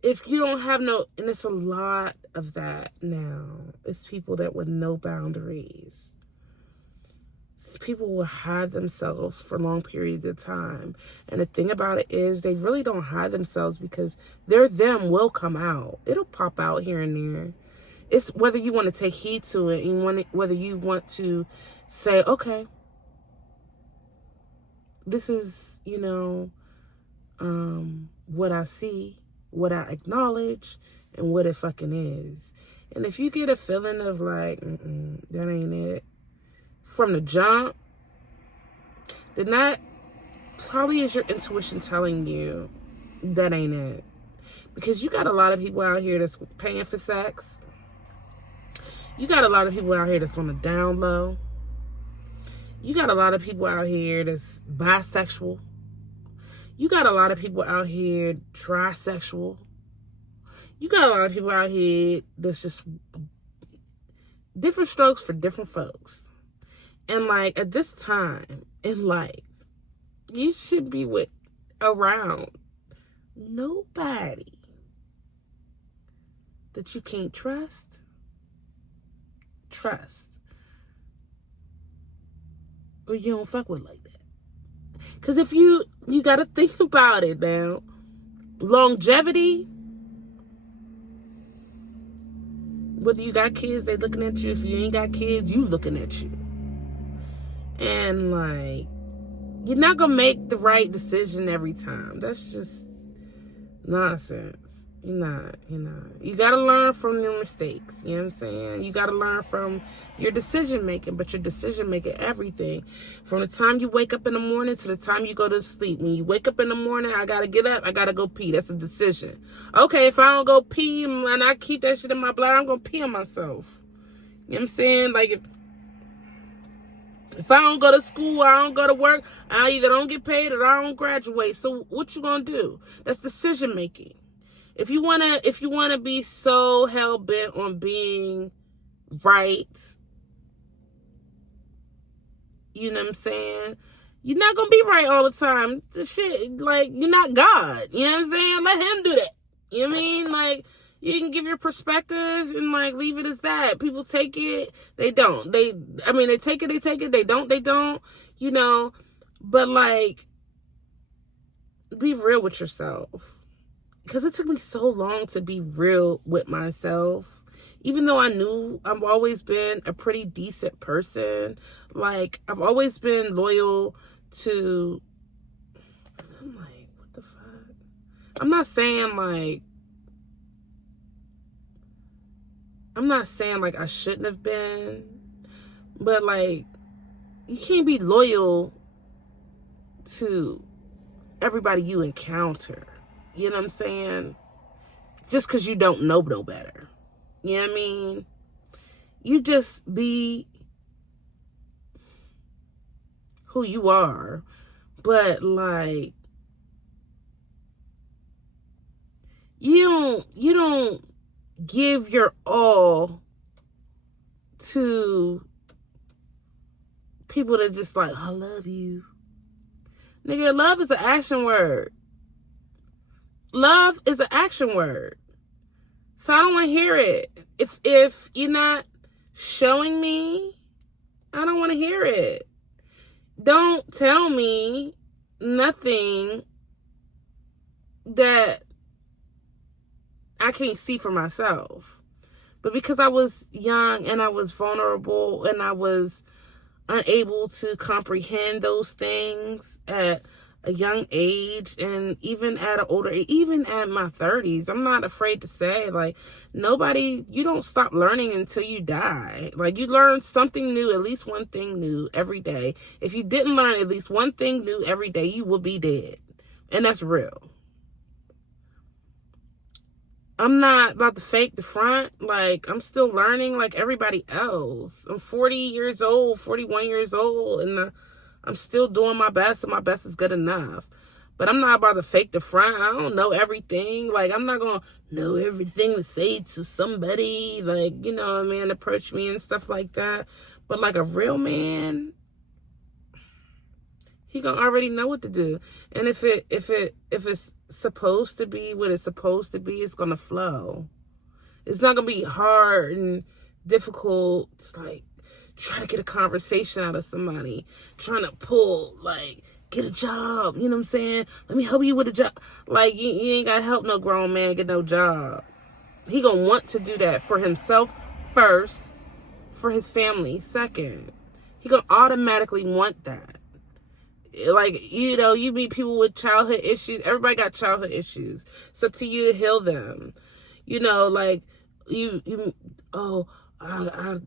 if you don't have no, and it's a lot of that now. It's people that with no boundaries. People will hide themselves for long periods of time. And the thing about it is, they really don't hide themselves, because their them will come out. It'll pop out here and there. It's whether you want to take heed to it, and whether you want to say, okay, this is, you know, what I see. what I acknowledge and what it fucking is. And if you get a feeling of like, that ain't it, from the jump, then that probably is your intuition telling you that ain't it. Because you got a lot of people out here that's paying for sex. You got a lot of people out here that's on the down low. You got a lot of people out here that's bisexual. You got a lot of people out here trisexual. You got a lot of people out here that's just different strokes for different folks. And like at this time in life, you should be with around nobody that you can't trust. Or you don't fuck with like that. Because if you got to think about it now. Longevity. Whether you got kids, they looking at you. If you ain't got kids, you looking at you. And like, you're not going to make the right decision every time. That's just nonsense. You're not. You got to learn from your mistakes. You know what I'm saying? You got to learn from your decision making, but your decision making, everything. From the time you wake up in the morning to the time you go to sleep. When you wake up in the morning, I got to get up, I got to go pee. That's a decision. Okay, if I don't go pee and I keep that shit in my bladder, I'm going to pee on myself. You know what I'm saying? Like, if I don't go to school, I don't go to work, I either don't get paid or I don't graduate. So what you going to do? That's decision making. If you wanna be so hell bent on being right, you know what I'm saying? You're not gonna be right all the time. The shit, like, you're not God. You know what I'm saying? Let him do that. You know what I mean? Like, you can give your perspective and like leave it as that. People take it, they don't. They take it, they don't, you know. But like, be real with yourself. Because it took me so long to be real with myself. Even though I knew I've always been a pretty decent person. Like, I've always been loyal to... I'm like, what the fuck? I'm not saying like I shouldn't have been. But like, you can't be loyal to everybody you encounter. You know what I'm saying? Just because you don't know no better. You know what I mean? You just be who you are. But like, you don't give your all to people that just like, I love you. Nigga, love is an action word. Love is an action word. So I don't want to hear it. If you're not showing me, I don't want to hear it. Don't tell me nothing that I can't see for myself. But because I was young and I was vulnerable and I was unable to comprehend those things at a young age, and even at an older age, even at my 30s, I'm not afraid to say, like, you don't stop learning until you die. Like, you learn something new, at least one thing new every day. If you didn't learn at least one thing new every day, you will be dead. And that's real. I'm not about to fake the front. Like, I'm still learning like everybody else. I'm 40 years old, 41 years old, and I'm still doing my best, and my best is good enough. But I'm not about to fake the front. I don't know everything. Like, I'm not going to know everything to say to somebody. Like, you know what I mean? Approach me and stuff like that. But like a real man, he gonna already know what to do. And if it's supposed to be what it's supposed to be, it's gonna flow. It's not gonna be hard and difficult. It's like trying to get a conversation out of somebody, trying to pull, like, get a job, you know what I'm saying? Let me help you with a job. Like, you ain't gotta help no grown man get no job. He gonna want to do that for himself first, for his family second. He gonna automatically want that. Like, you know, you meet people with childhood issues. Everybody got childhood issues. It's up to you to heal them. You know, like, oh, I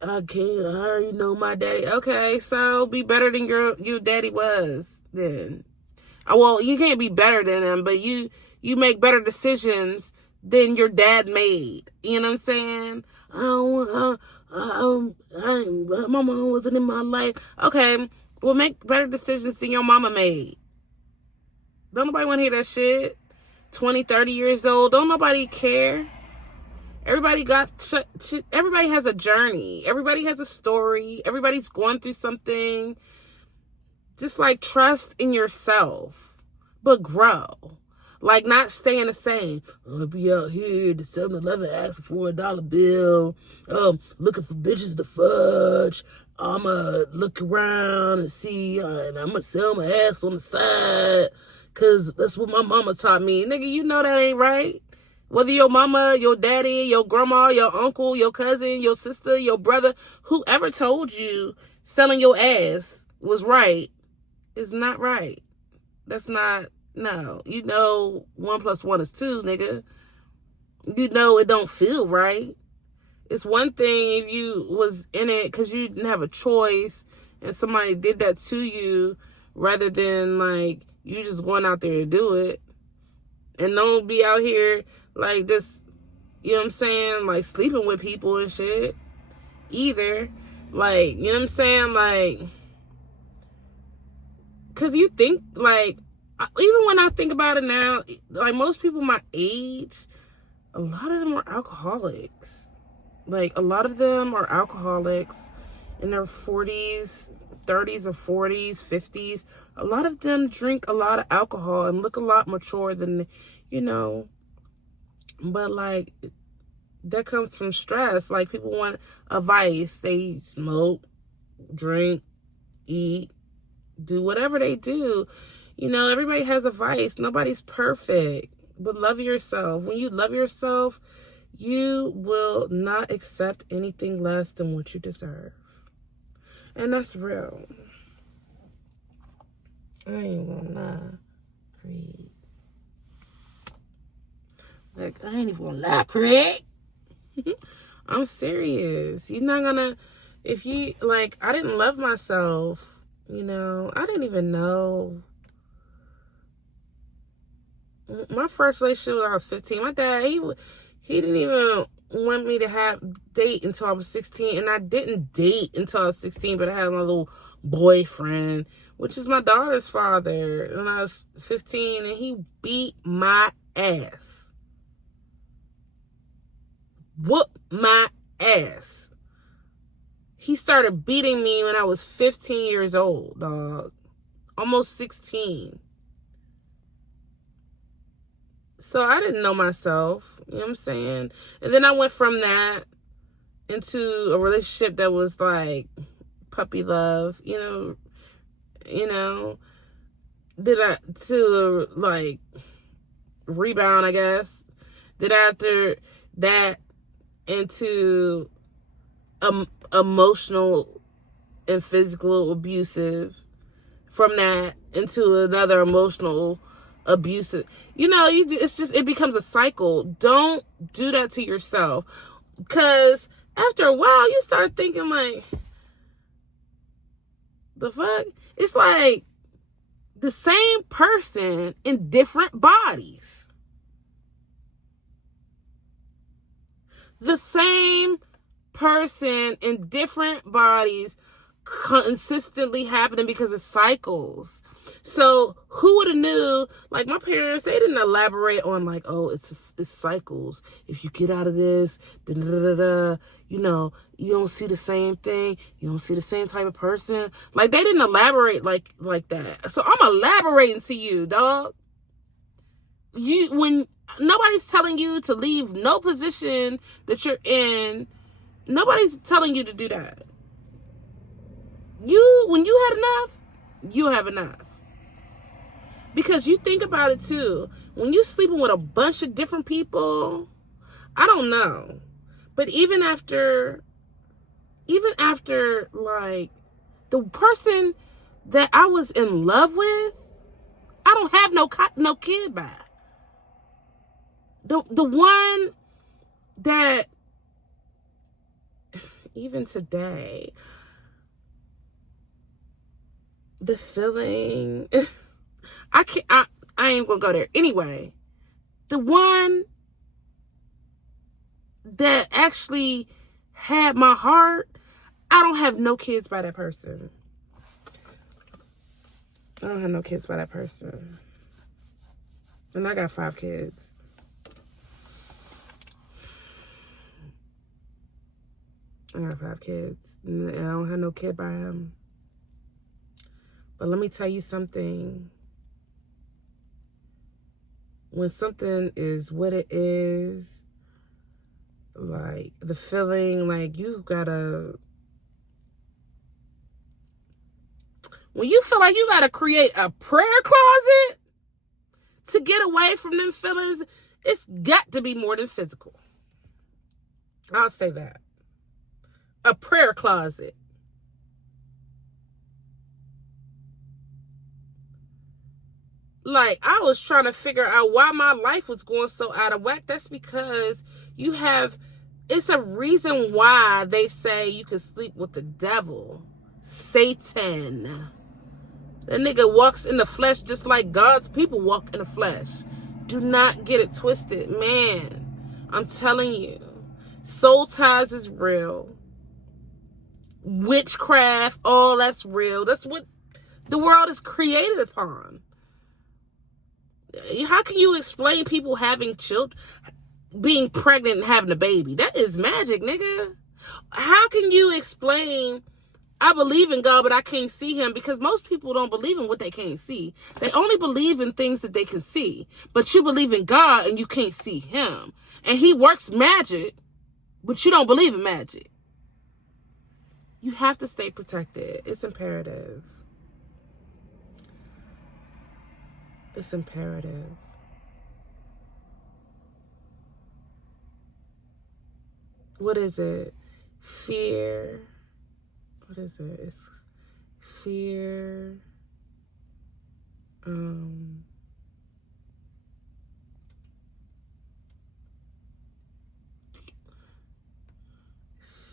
can't, you know, my daddy. Okay, so be better than your daddy was then. Well, you can't be better than him, but you make better decisions than your dad made. You know what I'm saying? My mom wasn't in my life. Okay, well, make better decisions than your mama made. Don't nobody want to hear that shit. 20, 30 years old. Don't nobody care. Everybody everybody has a journey. Everybody has a story. Everybody's going through something. Just like trust in yourself, but grow. Like not staying the same. I'll be out here at the 7-Eleven asking for a dollar bill. Looking for bitches to fudge. I'ma look around and see, and I'ma sell my ass on the side. Cause that's what my mama taught me. Nigga, you know that ain't right. Whether your mama, your daddy, your grandma, your uncle, your cousin, your sister, your brother, whoever told you selling your ass was right, is not right. That's not, no. You know 1 + 1 is 2, nigga. You know it don't feel right. It's one thing if you was in it because you didn't have a choice and somebody did that to you rather than like you just going out there to do it. And don't be out here like just, you know what I'm saying, like sleeping with people and shit either. Like, you know what I'm saying? Like, because you think, like, even when I think about it now, like most people my age, a lot of them are alcoholics. Like, a lot of them are alcoholics in their 40s, 30s or 40s, 50s. A lot of them drink a lot of alcohol and look a lot mature than, you know. But, like, that comes from stress. Like, people want a vice. They smoke, drink, eat, do whatever they do. You know, everybody has a vice. Nobody's perfect. But love yourself. When you love yourself, you will not accept anything less than what you deserve. And that's real. I ain't gonna lie, Creed. Like, I ain't even gonna lie, Creed. I'm serious. You're not gonna, if you, like, I didn't love myself, you know. I didn't even know. My first relationship when I was 15, my dad, he didn't even want me to date until I was 16. And I didn't date until I was 16, but I had my little boyfriend, which is my daughter's father, when I was 15, and he beat my ass. Whooped my ass. He started beating me when I was 15 years old, dog. Almost 16. So I didn't know myself, you know what I'm saying? And then I went from that into a relationship that was like puppy love, you know. Then to like rebound, I guess. Then after that into emotional and physical abusive. From that into another emotional abusive. You know, it becomes a cycle. Don't do that to yourself. Because after a while, you start thinking like, the fuck? It's like the same person in different bodies. The same person in different bodies consistently happening because of cycles. So who would have knew? Like my parents, they didn't elaborate on like, oh, it's cycles. If you get out of this, then you know, you don't see the same thing. You don't see the same type of person. Like they didn't elaborate like that. So I'm elaborating to you, dog. When nobody's telling you to leave no position that you're in, nobody's telling you to do that. When you had enough, you have enough. Because you think about it too. When you're sleeping with a bunch of different people, I don't know. But even after like the person that I was in love with, I don't have no kid by. The one that even today, the feeling, I ain't gonna go there. Anyway, the one that actually had my heart, I don't have no kids by that person. I don't have no kids by that person. And I got 5 kids. I got 5 kids. And I don't have no kid by him. But let me tell you something. When something is what it is, like the feeling, like you gotta, when you feel like you gotta create a prayer closet to get away from them feelings, it's got to be more than physical. I'll say that. A prayer closet. Like, I was trying to figure out why my life was going so out of whack. That's because it's a reason why they say you can sleep with the devil. Satan. That nigga walks in the flesh just like God's people walk in the flesh. Do not get it twisted, man. I'm telling you. Soul ties is real. Witchcraft, all that's real. That's what the world is created upon. How can you explain people having children, being pregnant and having a baby? That is magic, nigga. How can you explain, I believe in God, but I can't see him? Because most people don't believe in what they can't see. They only believe in things that they can see. But you believe in God and you can't see him. And he works magic, but you don't believe in magic. You have to stay protected. It's imperative. It's imperative. What is it? Fear. What is it? It's fear.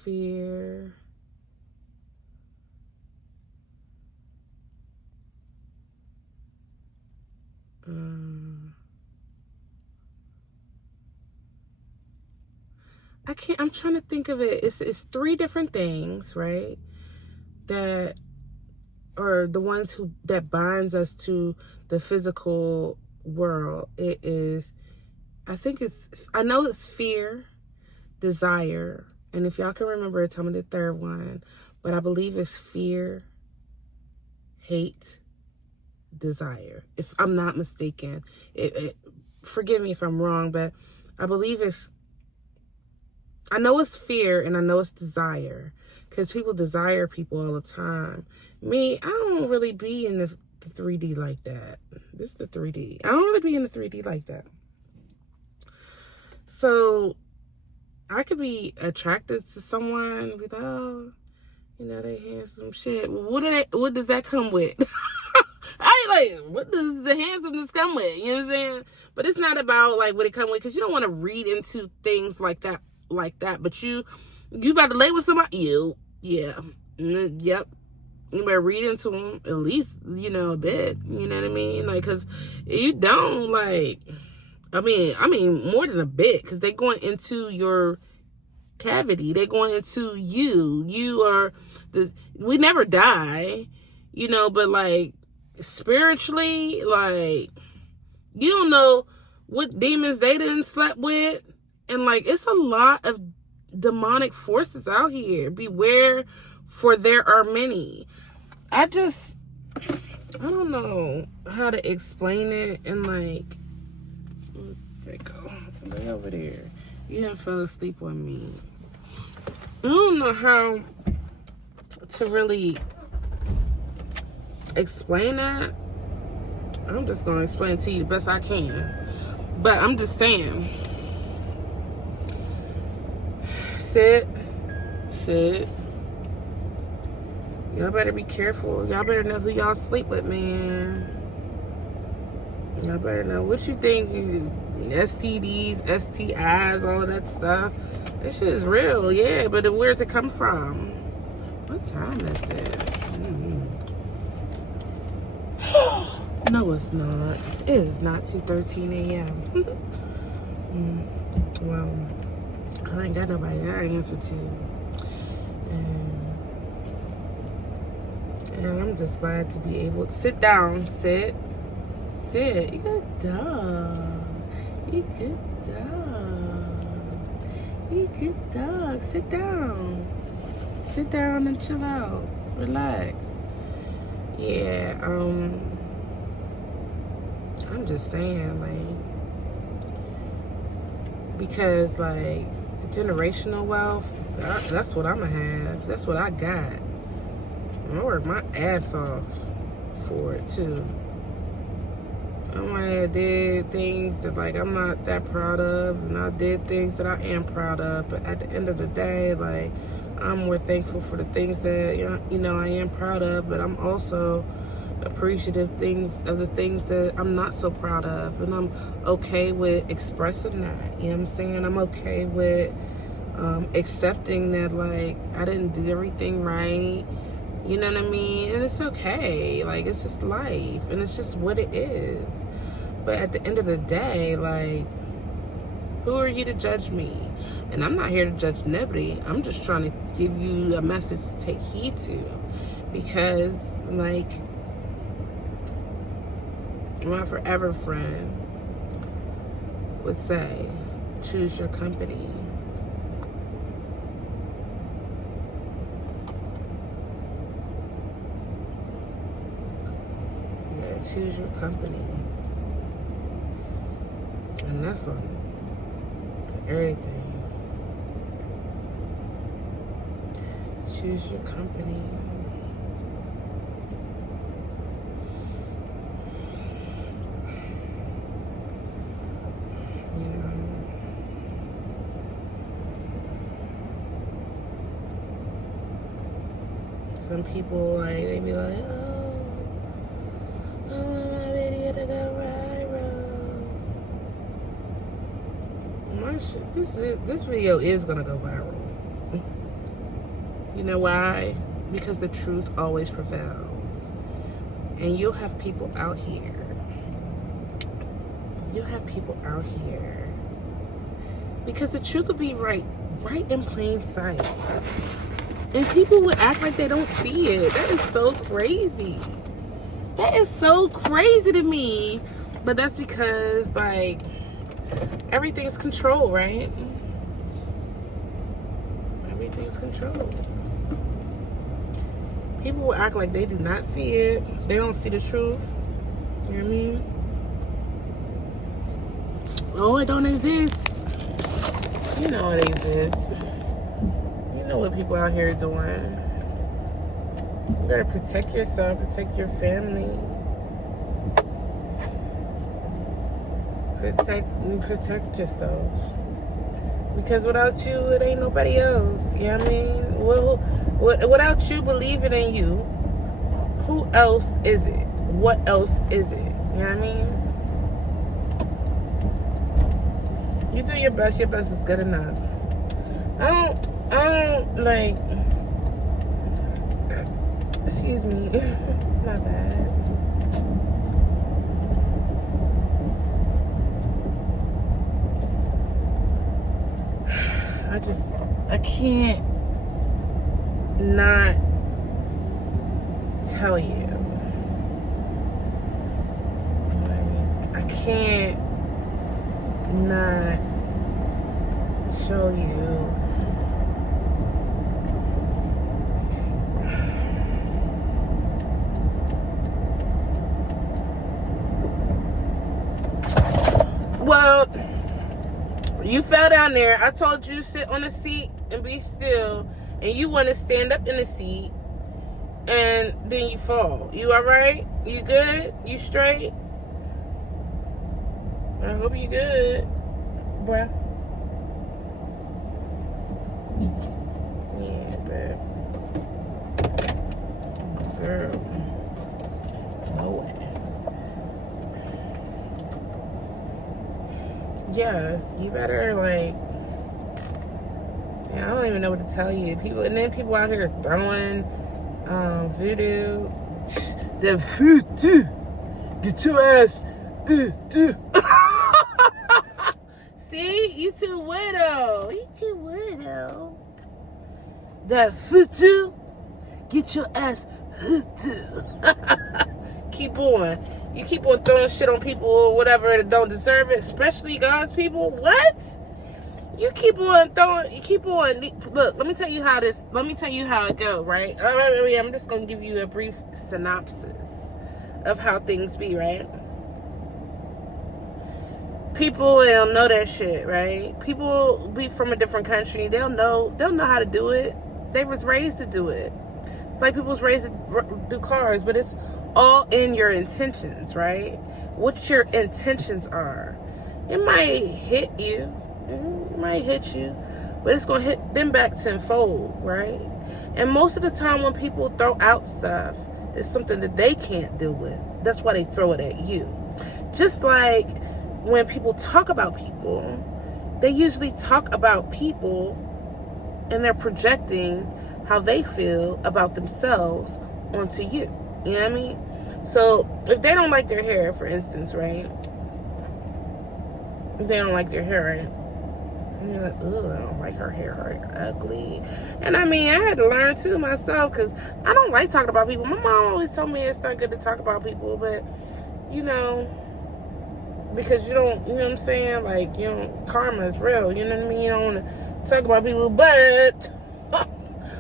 Fear. I'm trying to think of it. It's 3 different things, right? That are the ones that binds us to the physical world. It is, I know it's fear, desire, and if y'all can remember it, tell me the third one. But I believe it's fear, hate, desire. If I'm not mistaken, forgive me if I'm wrong, but I believe I know it's fear and I know it's desire, because people desire people all the time. Me, I don't really be in the 3D like that. This is the 3D. I don't really be in the 3D like that. So I could be attracted to someone with, oh, you know, they handsome shit. What does that come with? What does the handsomeness come with? You know what I'm saying? But it's not about like what it come with, because you don't want to read into things like that. But you about to lay with somebody, yep, you better read into them at least, a bit, you know what I mean? Like, because you don't, like, I mean more than a bit, because they're going into your cavity, they're going into you are we never die, but like spiritually, like, you don't know what demons they done slept with. And, like, it's a lot of demonic forces out here. Beware, for there are many. I don't know how to explain it. And, like, there you go. Lay over there. You done fell asleep on me. I don't know how to really explain that. I'm just going to explain it to you the best I can. But I'm just saying. Sit. Y'all better be careful. Y'all better know who y'all sleep with, man. Y'all better know. What you think? STDs, STIs, all of that stuff. This shit is real, yeah, but where's it come from? What time is it? No, it's not. It is not 2:13 a.m. Well, I ain't got nobody that I answer to. And I'm just glad to be able to sit down, sit. You good dog. You good dog. You good dog. Sit down. Sit down and chill out. Relax. Yeah, I'm just saying, like, because, like, generational wealth, that's what I'm gonna have. That's what I got. I work my ass off for it, too. I might have did things that, like, I'm not that proud of, and I did things that I am proud of, but at the end of the day, like, I'm more thankful for the things that, you know, I am proud of, but I'm also appreciative of the things that I'm not so proud of, and I'm okay with expressing that. You know what I'm saying? I'm okay with accepting that, like, I didn't do everything right. You know what I mean? And it's okay. Like, it's just life, and it's just what it is. But at the end of the day, like, who are you to judge me? And I'm not here to judge nobody. I'm just trying to give you a message to take heed to, because, like, my forever friend would say, choose your company. Yeah, choose your company. And that's on everything. Choose your company. Some people, like, they be like, oh, I want my video to go viral. My shit, this video is gonna go viral. You know why? Because the truth always prevails. And you'll have people out here. Because the truth will be right in plain sight. And people would act like they don't see it. That is so crazy. That is so crazy to me. But that's because, like, everything's controlled, right? Everything's controlled. People will act like they do not see it. They don't see the truth. You know what I mean? Oh, it don't exist. You know it exists. You know what people out here doing. You gotta protect yourself, protect your family. Protect yourself. Because without you, it ain't nobody else. You know what I mean? Well, without you believing in you, who else is it? What else is it? You know what I mean? You do your best is good enough. I don't like, excuse me, my bad. I can't not tell you. Like, I can't not show you. Well, you fell down there. I told you to sit on the seat and be still, and you want to stand up in the seat, and then you fall. You all right? You good? You straight? I hope you good, bruh. Yeah, bruh. yes, you better, like, yeah, I don't even know what to tell you. People out here throwing voodoo. The voodoo. Get your ass. See? You too widow. The voodoo. Get your ass. Keep on. You keep on throwing shit on people or whatever that don't deserve it, especially God's people. What? You keep on throwing, look, let me tell you how it go, right? I'm just going to give you a brief synopsis of how things be, right? People, they'll know that shit, right? People be from a different country, they'll know how to do it. They was raised to do it. It's like people was raised to do cars, but it's all in your intentions, right? What your intentions are. It might hit you. It might hit you, but it's going to hit them back tenfold, right? And most of the time when people throw out stuff, it's something that they can't deal with. That's why they throw it at you. Just like when people talk about people, they usually talk about people and they're projecting how they feel about themselves onto you. You know what I mean? So if they don't like their hair, for instance, right? If they don't like their hair, right? And you're like, ugh, I don't like her hair, her ugly. And I mean, I had to learn too myself, because I don't like talking about people. My mom always told me it's not good to talk about people, but you know, because you don't, you know what I'm saying? Like, you know, karma is real. You know what I mean? You don't want to talk about people, but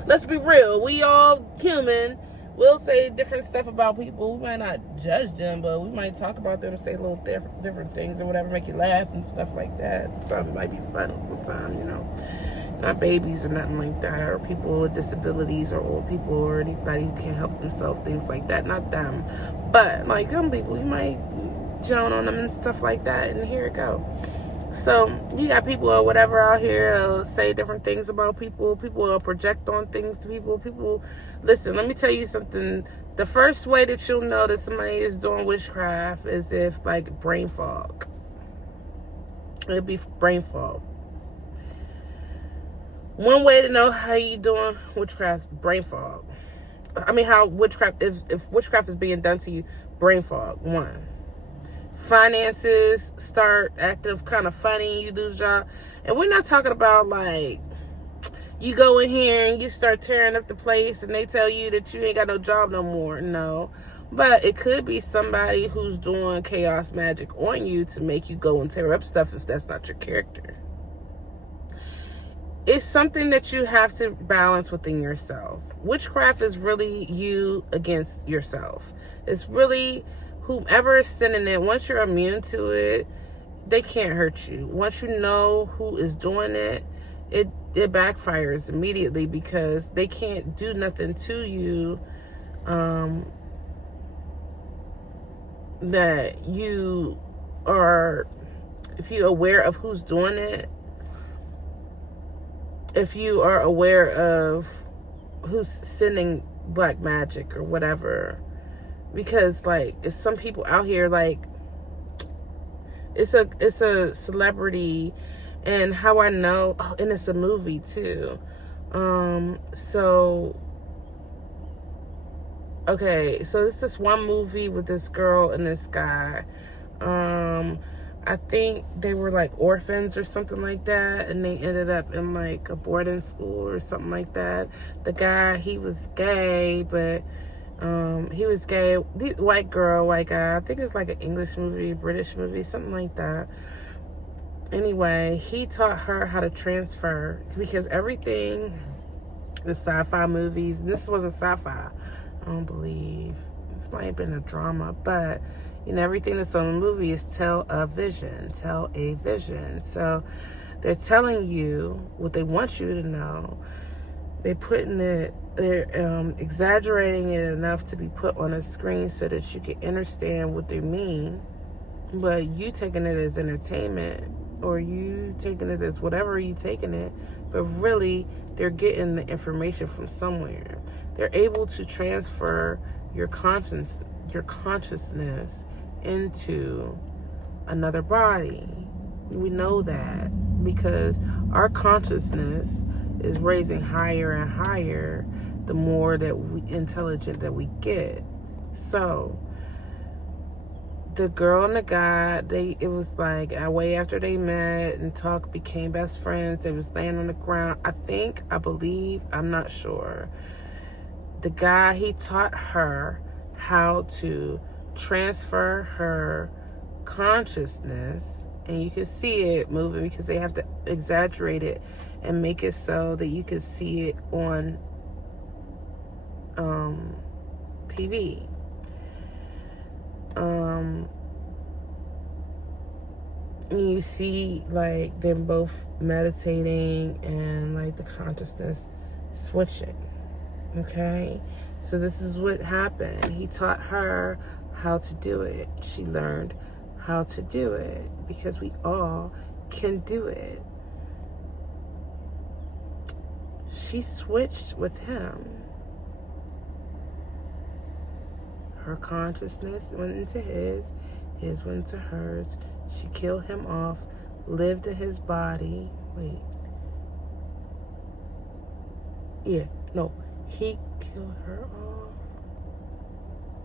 let's be real. We all human. We'll say different stuff about people. We might not judge them, but we might talk about them, say little different things or whatever, make you laugh and stuff like that. Something might be fun sometime, you know. Not babies or nothing like that, or people with disabilities or old people or anybody who can't help themselves, things like that. Not them. But, like, some people, you might joan on them and stuff like that, and here it go. So you got people or whatever out here say different things about people. People will project on things to people. People, listen, let me tell you something. The first way that you'll know that somebody is doing witchcraft is if, like, brain fog. It'll be brain fog. One way to know how you doing witchcraft, brain fog. I mean, how witchcraft, if witchcraft is being done to you, brain fog, one. Finances start acting kind of funny, you lose job. And we're not talking about, like, you go in here and you start tearing up the place and they tell you that you ain't got no job no more. No. But it could be somebody who's doing chaos magic on you to make you go and tear up stuff if that's not your character. It's something that you have to balance within yourself. Witchcraft is really you against yourself. It's really whomever is sending it. Once you're immune to it, they can't hurt you. Once you know who is doing it, it backfires immediately, because they can't do nothing to you that you are, if you're aware of who's doing it, if you are aware of who's sending black magic or whatever. Because, like, it's some people out here, like, it's a celebrity, and how I know, and it's a movie too. So it's this one movie with this girl and this guy. I think they were like orphans or something like that, and they ended up in like a boarding school or something like that. The guy, he was gay, but he was gay. White girl, white guy. I think it's like an English movie, British movie, something like that. Anyway, he taught her how to transfer, because everything, the sci-fi movies, and this wasn't sci-fi, I don't believe. This might have been a drama, but you know, everything that's on the movie is tell a vision. So they're telling you what they want you to know. They're exaggerating it enough to be put on a screen so that you can understand what they mean, but you taking it as entertainment, or you taking it as whatever you taking it, but really they're getting the information from somewhere. They're able to transfer your consciousness into another body, We know that because our consciousness is raising higher and higher the more that intelligent that we get. So the girl and the guy, it was like way after they met and talked, became best friends. They was laying on the ground. I believe, I'm not sure. The guy, he taught her how to transfer her consciousness, and you can see it moving because they have to exaggerate it and make it so that you can see it on TV. And you see like them both meditating and like the consciousness switching. Okay, so this is what happened. He taught her how to do it. She learned how to do it because we all can do it. She switched with him. Her consciousness went into his went into hers. She killed him off, lived in his body. Wait. Yeah, no. He killed her off.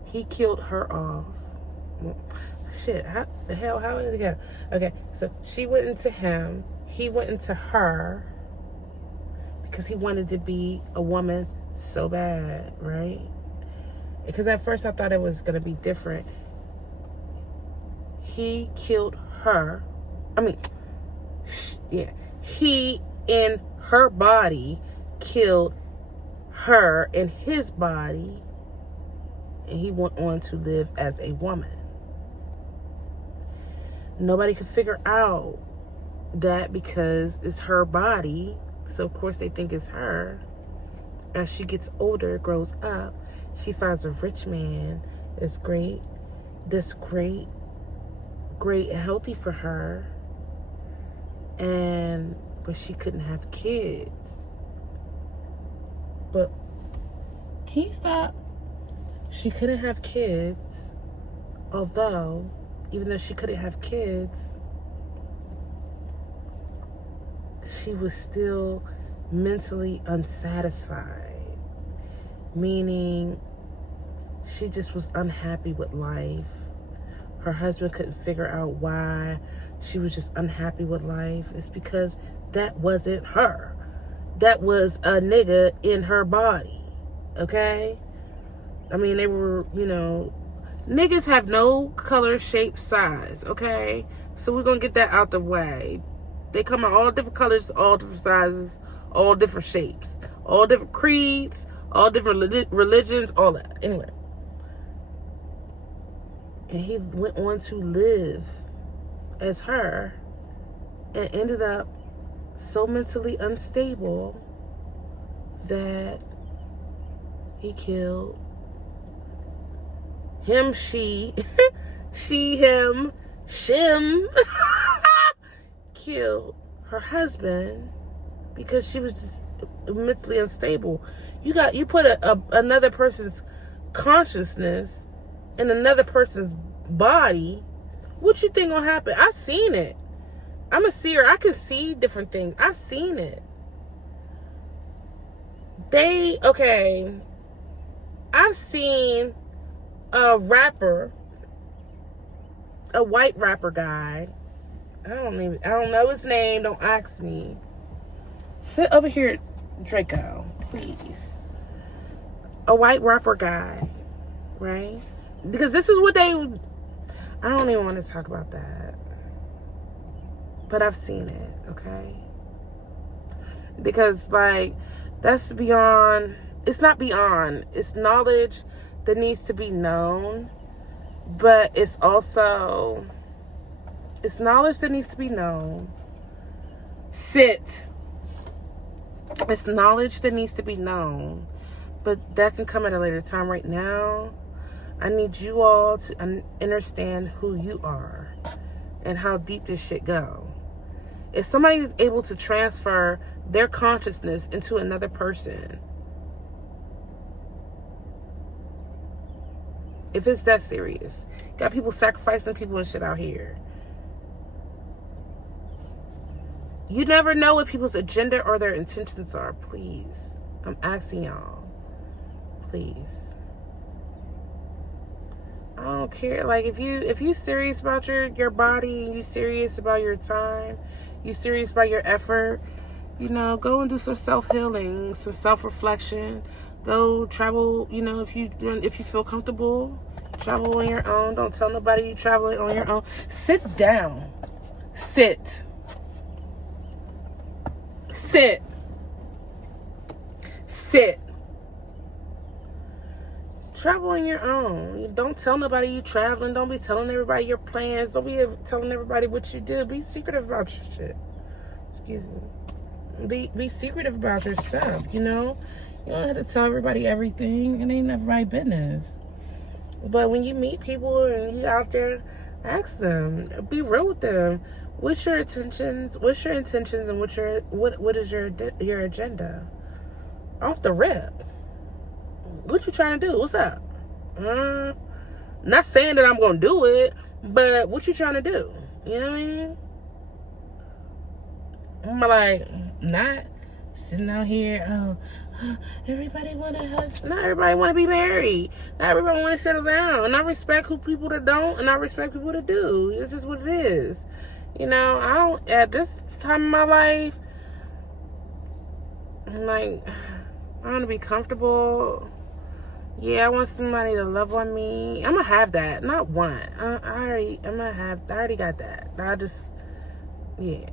He killed her off. Well, shit, how the hell, how did it go? Okay, so she went into him. He went into her because he wanted to be a woman so bad, right? Because at first I thought it was going to be different. He killed her. He in her body killed her in his body, and he went on to live as a woman. Nobody could figure out that because it's her body, so of course they think it's her. As she gets older, grows up, she finds a rich man that's great, great and healthy for her, but she couldn't have kids. But can you stop? She couldn't have kids, although, even though she couldn't have kids, she was still mentally unsatisfied. Meaning, she just was unhappy with life. Her husband couldn't figure out why she was just unhappy with life. It's because that wasn't her. That was a nigga in her body, okay? I mean, they were, niggas have no color, shape, size, okay? So we're going to get that out the way. They come in all different colors, all different sizes, all different shapes, all different creeds, all different religions, all that. Anyway. And he went on to live as her and ended up so mentally unstable that he killed him, she, him, shim, killed her husband because she was just mentally unstable. You put another person's consciousness in another person's body, what you think gonna happen? I've seen it. I'm a seer. I can see different things. I've seen it. I've seen a rapper, a white rapper guy. I don't know his name. Don't ask me. Sit over here, Draco, please. A white rapper guy, right? Because this is what I don't even want to talk about that. But I've seen it, okay? Because, that's beyond, it's not beyond. It's knowledge that needs to be known. But it's also, it's knowledge that needs to be known. It's knowledge that needs to be known. But that can come at a later time. Right now, I need you all to understand who you are and how deep this shit go. If somebody is able to transfer their consciousness into another person, if it's that serious, got people sacrificing people and shit out here. You never know what people's agenda or their intentions are. Please. I'm asking y'all. Please. I don't care. Like, if you serious about your body, you serious about your time, you serious about your effort, you know, go and do some self-healing, some self-reflection. Go travel, you know, if you feel comfortable, travel on your own. Don't tell nobody you traveling on your own. Sit down. Sit. Sit. Sit. Travel on your own. Don't tell nobody you traveling. Don't be telling everybody your plans. Don't be telling everybody what you do. Be secretive about your shit. Excuse me. Be secretive about your stuff, you know? You don't have to tell everybody everything. It ain't everybody's business. But when you meet people and you out there, ask them. Be real with them. What's your intentions? What's your intentions, and what is your agenda? Off the rip. What you trying to do? What's up? Not saying that I'm gonna do it, but what you trying to do? You know what I mean? I'm like, not sitting out here. Everybody want a husband. Not everybody want to be married. Not everybody want to settle down. And I respect people that don't, and I respect people that do. It's just what it is. You know, I don't, at this time in my life, I'm like, I want to be comfortable. Yeah, I want somebody to love on me. I'm gonna have that. Not want. I already got that. Yeah.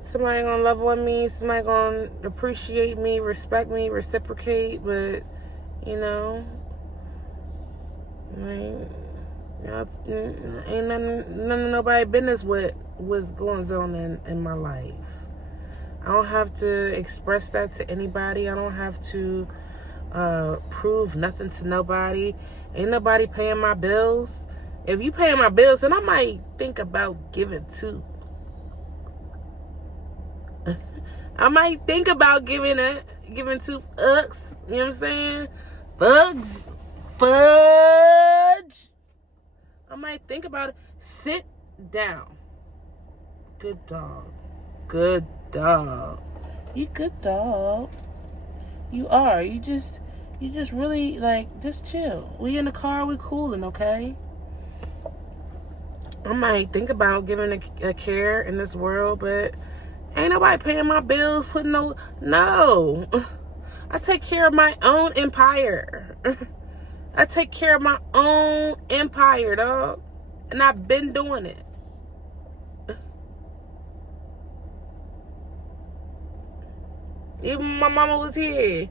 Somebody gonna love on me. Somebody gonna appreciate me, respect me, reciprocate. But, you know, ain't none of nobody business what's going on in my life. I don't have to express that to anybody. I don't have to prove nothing to nobody. Ain't nobody paying my bills. If you paying my bills, then I might think about giving too. I might think about giving two fucks. You know what I'm saying? Fudge. I might think about it. Sit down. Good dog. Good dog. You good dog. You are. You just really, like, just chill. We in the car, we cooling, okay? I might think about giving a care in this world, but ain't nobody paying my bills, no. I take care of my own empire. I take care of my own empire, dog. And I've been doing it. Even my mama was here,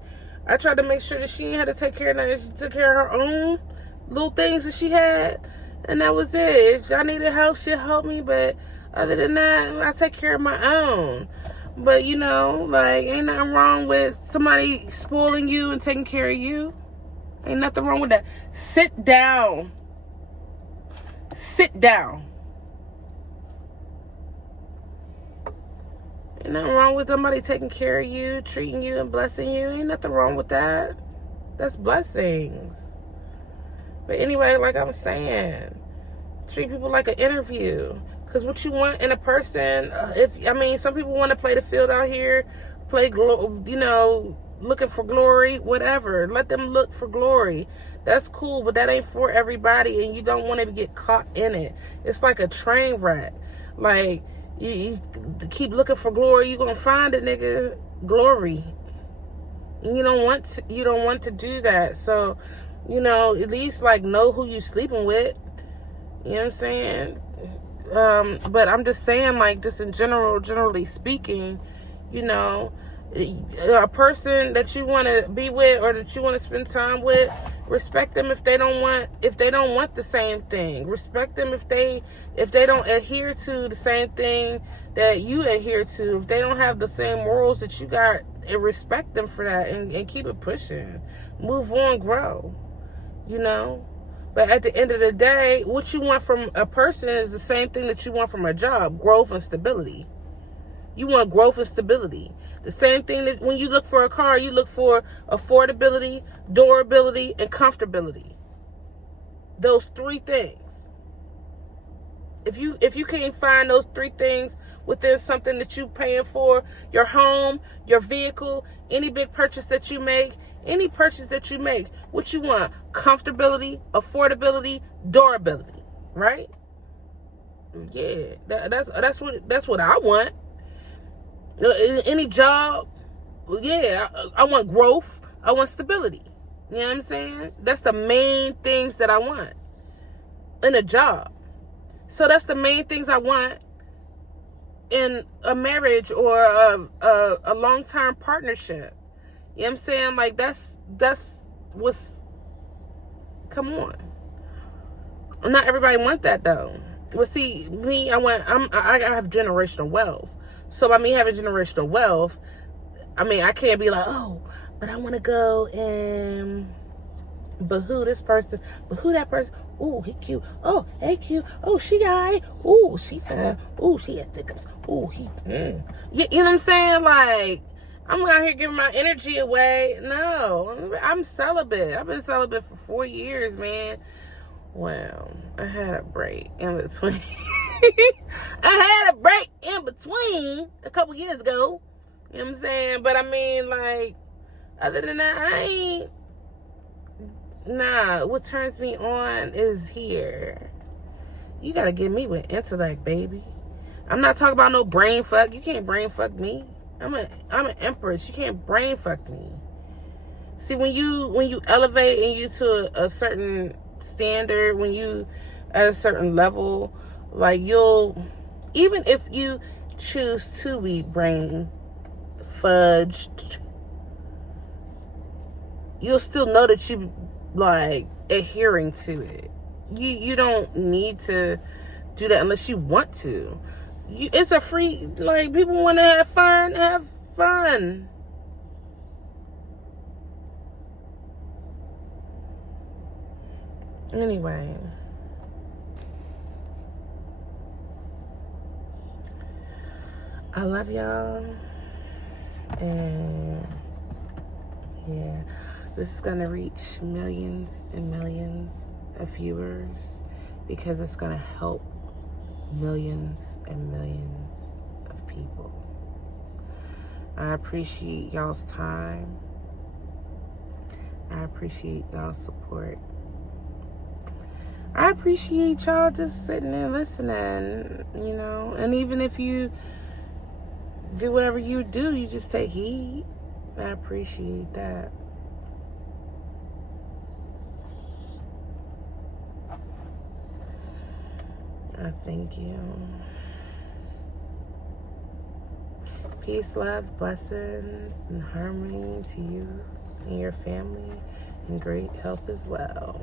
I tried to make sure that she had to take care of that. She took care of her own little things that she had, and that was it. If I needed help, she'd help me, but other than that, I take care of my own. But, you know, like, ain't nothing wrong with somebody spoiling you and taking care of you. Ain't nothing wrong with that. Sit down. Sit down. Ain't nothing wrong with somebody taking care of you, treating you, and blessing you. Ain't nothing wrong with that. That's blessings. But anyway, like I was saying, treat people like an interview. Because what you want in a person, some people want to play the field out here, looking for glory, whatever. Let them look for glory. That's cool, but that ain't for everybody, and you don't want to get caught in it. It's like a train wreck. Like, you keep looking for glory, you're gonna find it, nigga. Glory. And you don't want to do that. So, at least, like, know who you sleeping with. You know what I'm saying? But I'm just saying, like, just in generally speaking, a person that you want to be with or that you want to spend time with, respect them if they don't want the same thing. Respect them if they don't adhere to the same thing that you adhere to. If they don't have the same morals that you got, and respect them for that, and keep it pushing. Move on, grow. But at the end of the day, what you want from a person is the same thing that you want from a job: growth and stability. You want growth and stability. The same thing that when you look for a car, you look for affordability, durability, and comfortability. Those three things. if you can't find those three things within something that you paying for, your home, your vehicle, any big purchase that you make, any purchase that you make, what you want? Comfortability, affordability, durability, right? Yeah, that's what I want. Any job, yeah, I want growth. I want stability. You know what I'm saying? That's the main things that I want in a job. So that's the main things I want in a marriage or a long-term partnership. You know what I'm saying? Like that's what's, come on. Not everybody want that though. Well, see, me, I have generational wealth. So by me having generational wealth, I mean, I can't be like, oh, but I want to go and behoo this person, behoo that person. Ooh, he cute. Oh, hey, cute. Oh, she got. Ooh, she fine. Ooh, she has thickums. Ooh, he. You know what I'm saying? Like, I'm out here giving my energy away. No, I'm celibate. I've been celibate for 4 years, man. Well, I had a break in between. I had a break in between a couple years ago. You know what I'm saying? But I mean, like, other than that, I ain't. Nah, what turns me on is here. You gotta get me with intellect, baby. I'm not talking about no brain fuck. You can't brain fuck me. I'm an empress. You can't brain fuck me. See, when you elevate and you to a certain standard, when you at a certain level, like even if you choose to be brain fudged, you'll still know that you like adhering to it. You don't need to do that unless you want to. It's a free, like, people want to have fun. Anyway, I love y'all, and yeah, this is gonna reach millions and millions of viewers because it's gonna help millions and millions of people. I appreciate y'all's time. I appreciate y'all's support. I appreciate y'all just sitting and listening, you know. And even if you do whatever you do, you just take heed. I appreciate that. I thank you. Peace, love, blessings, and harmony to you and your family, and great health as well.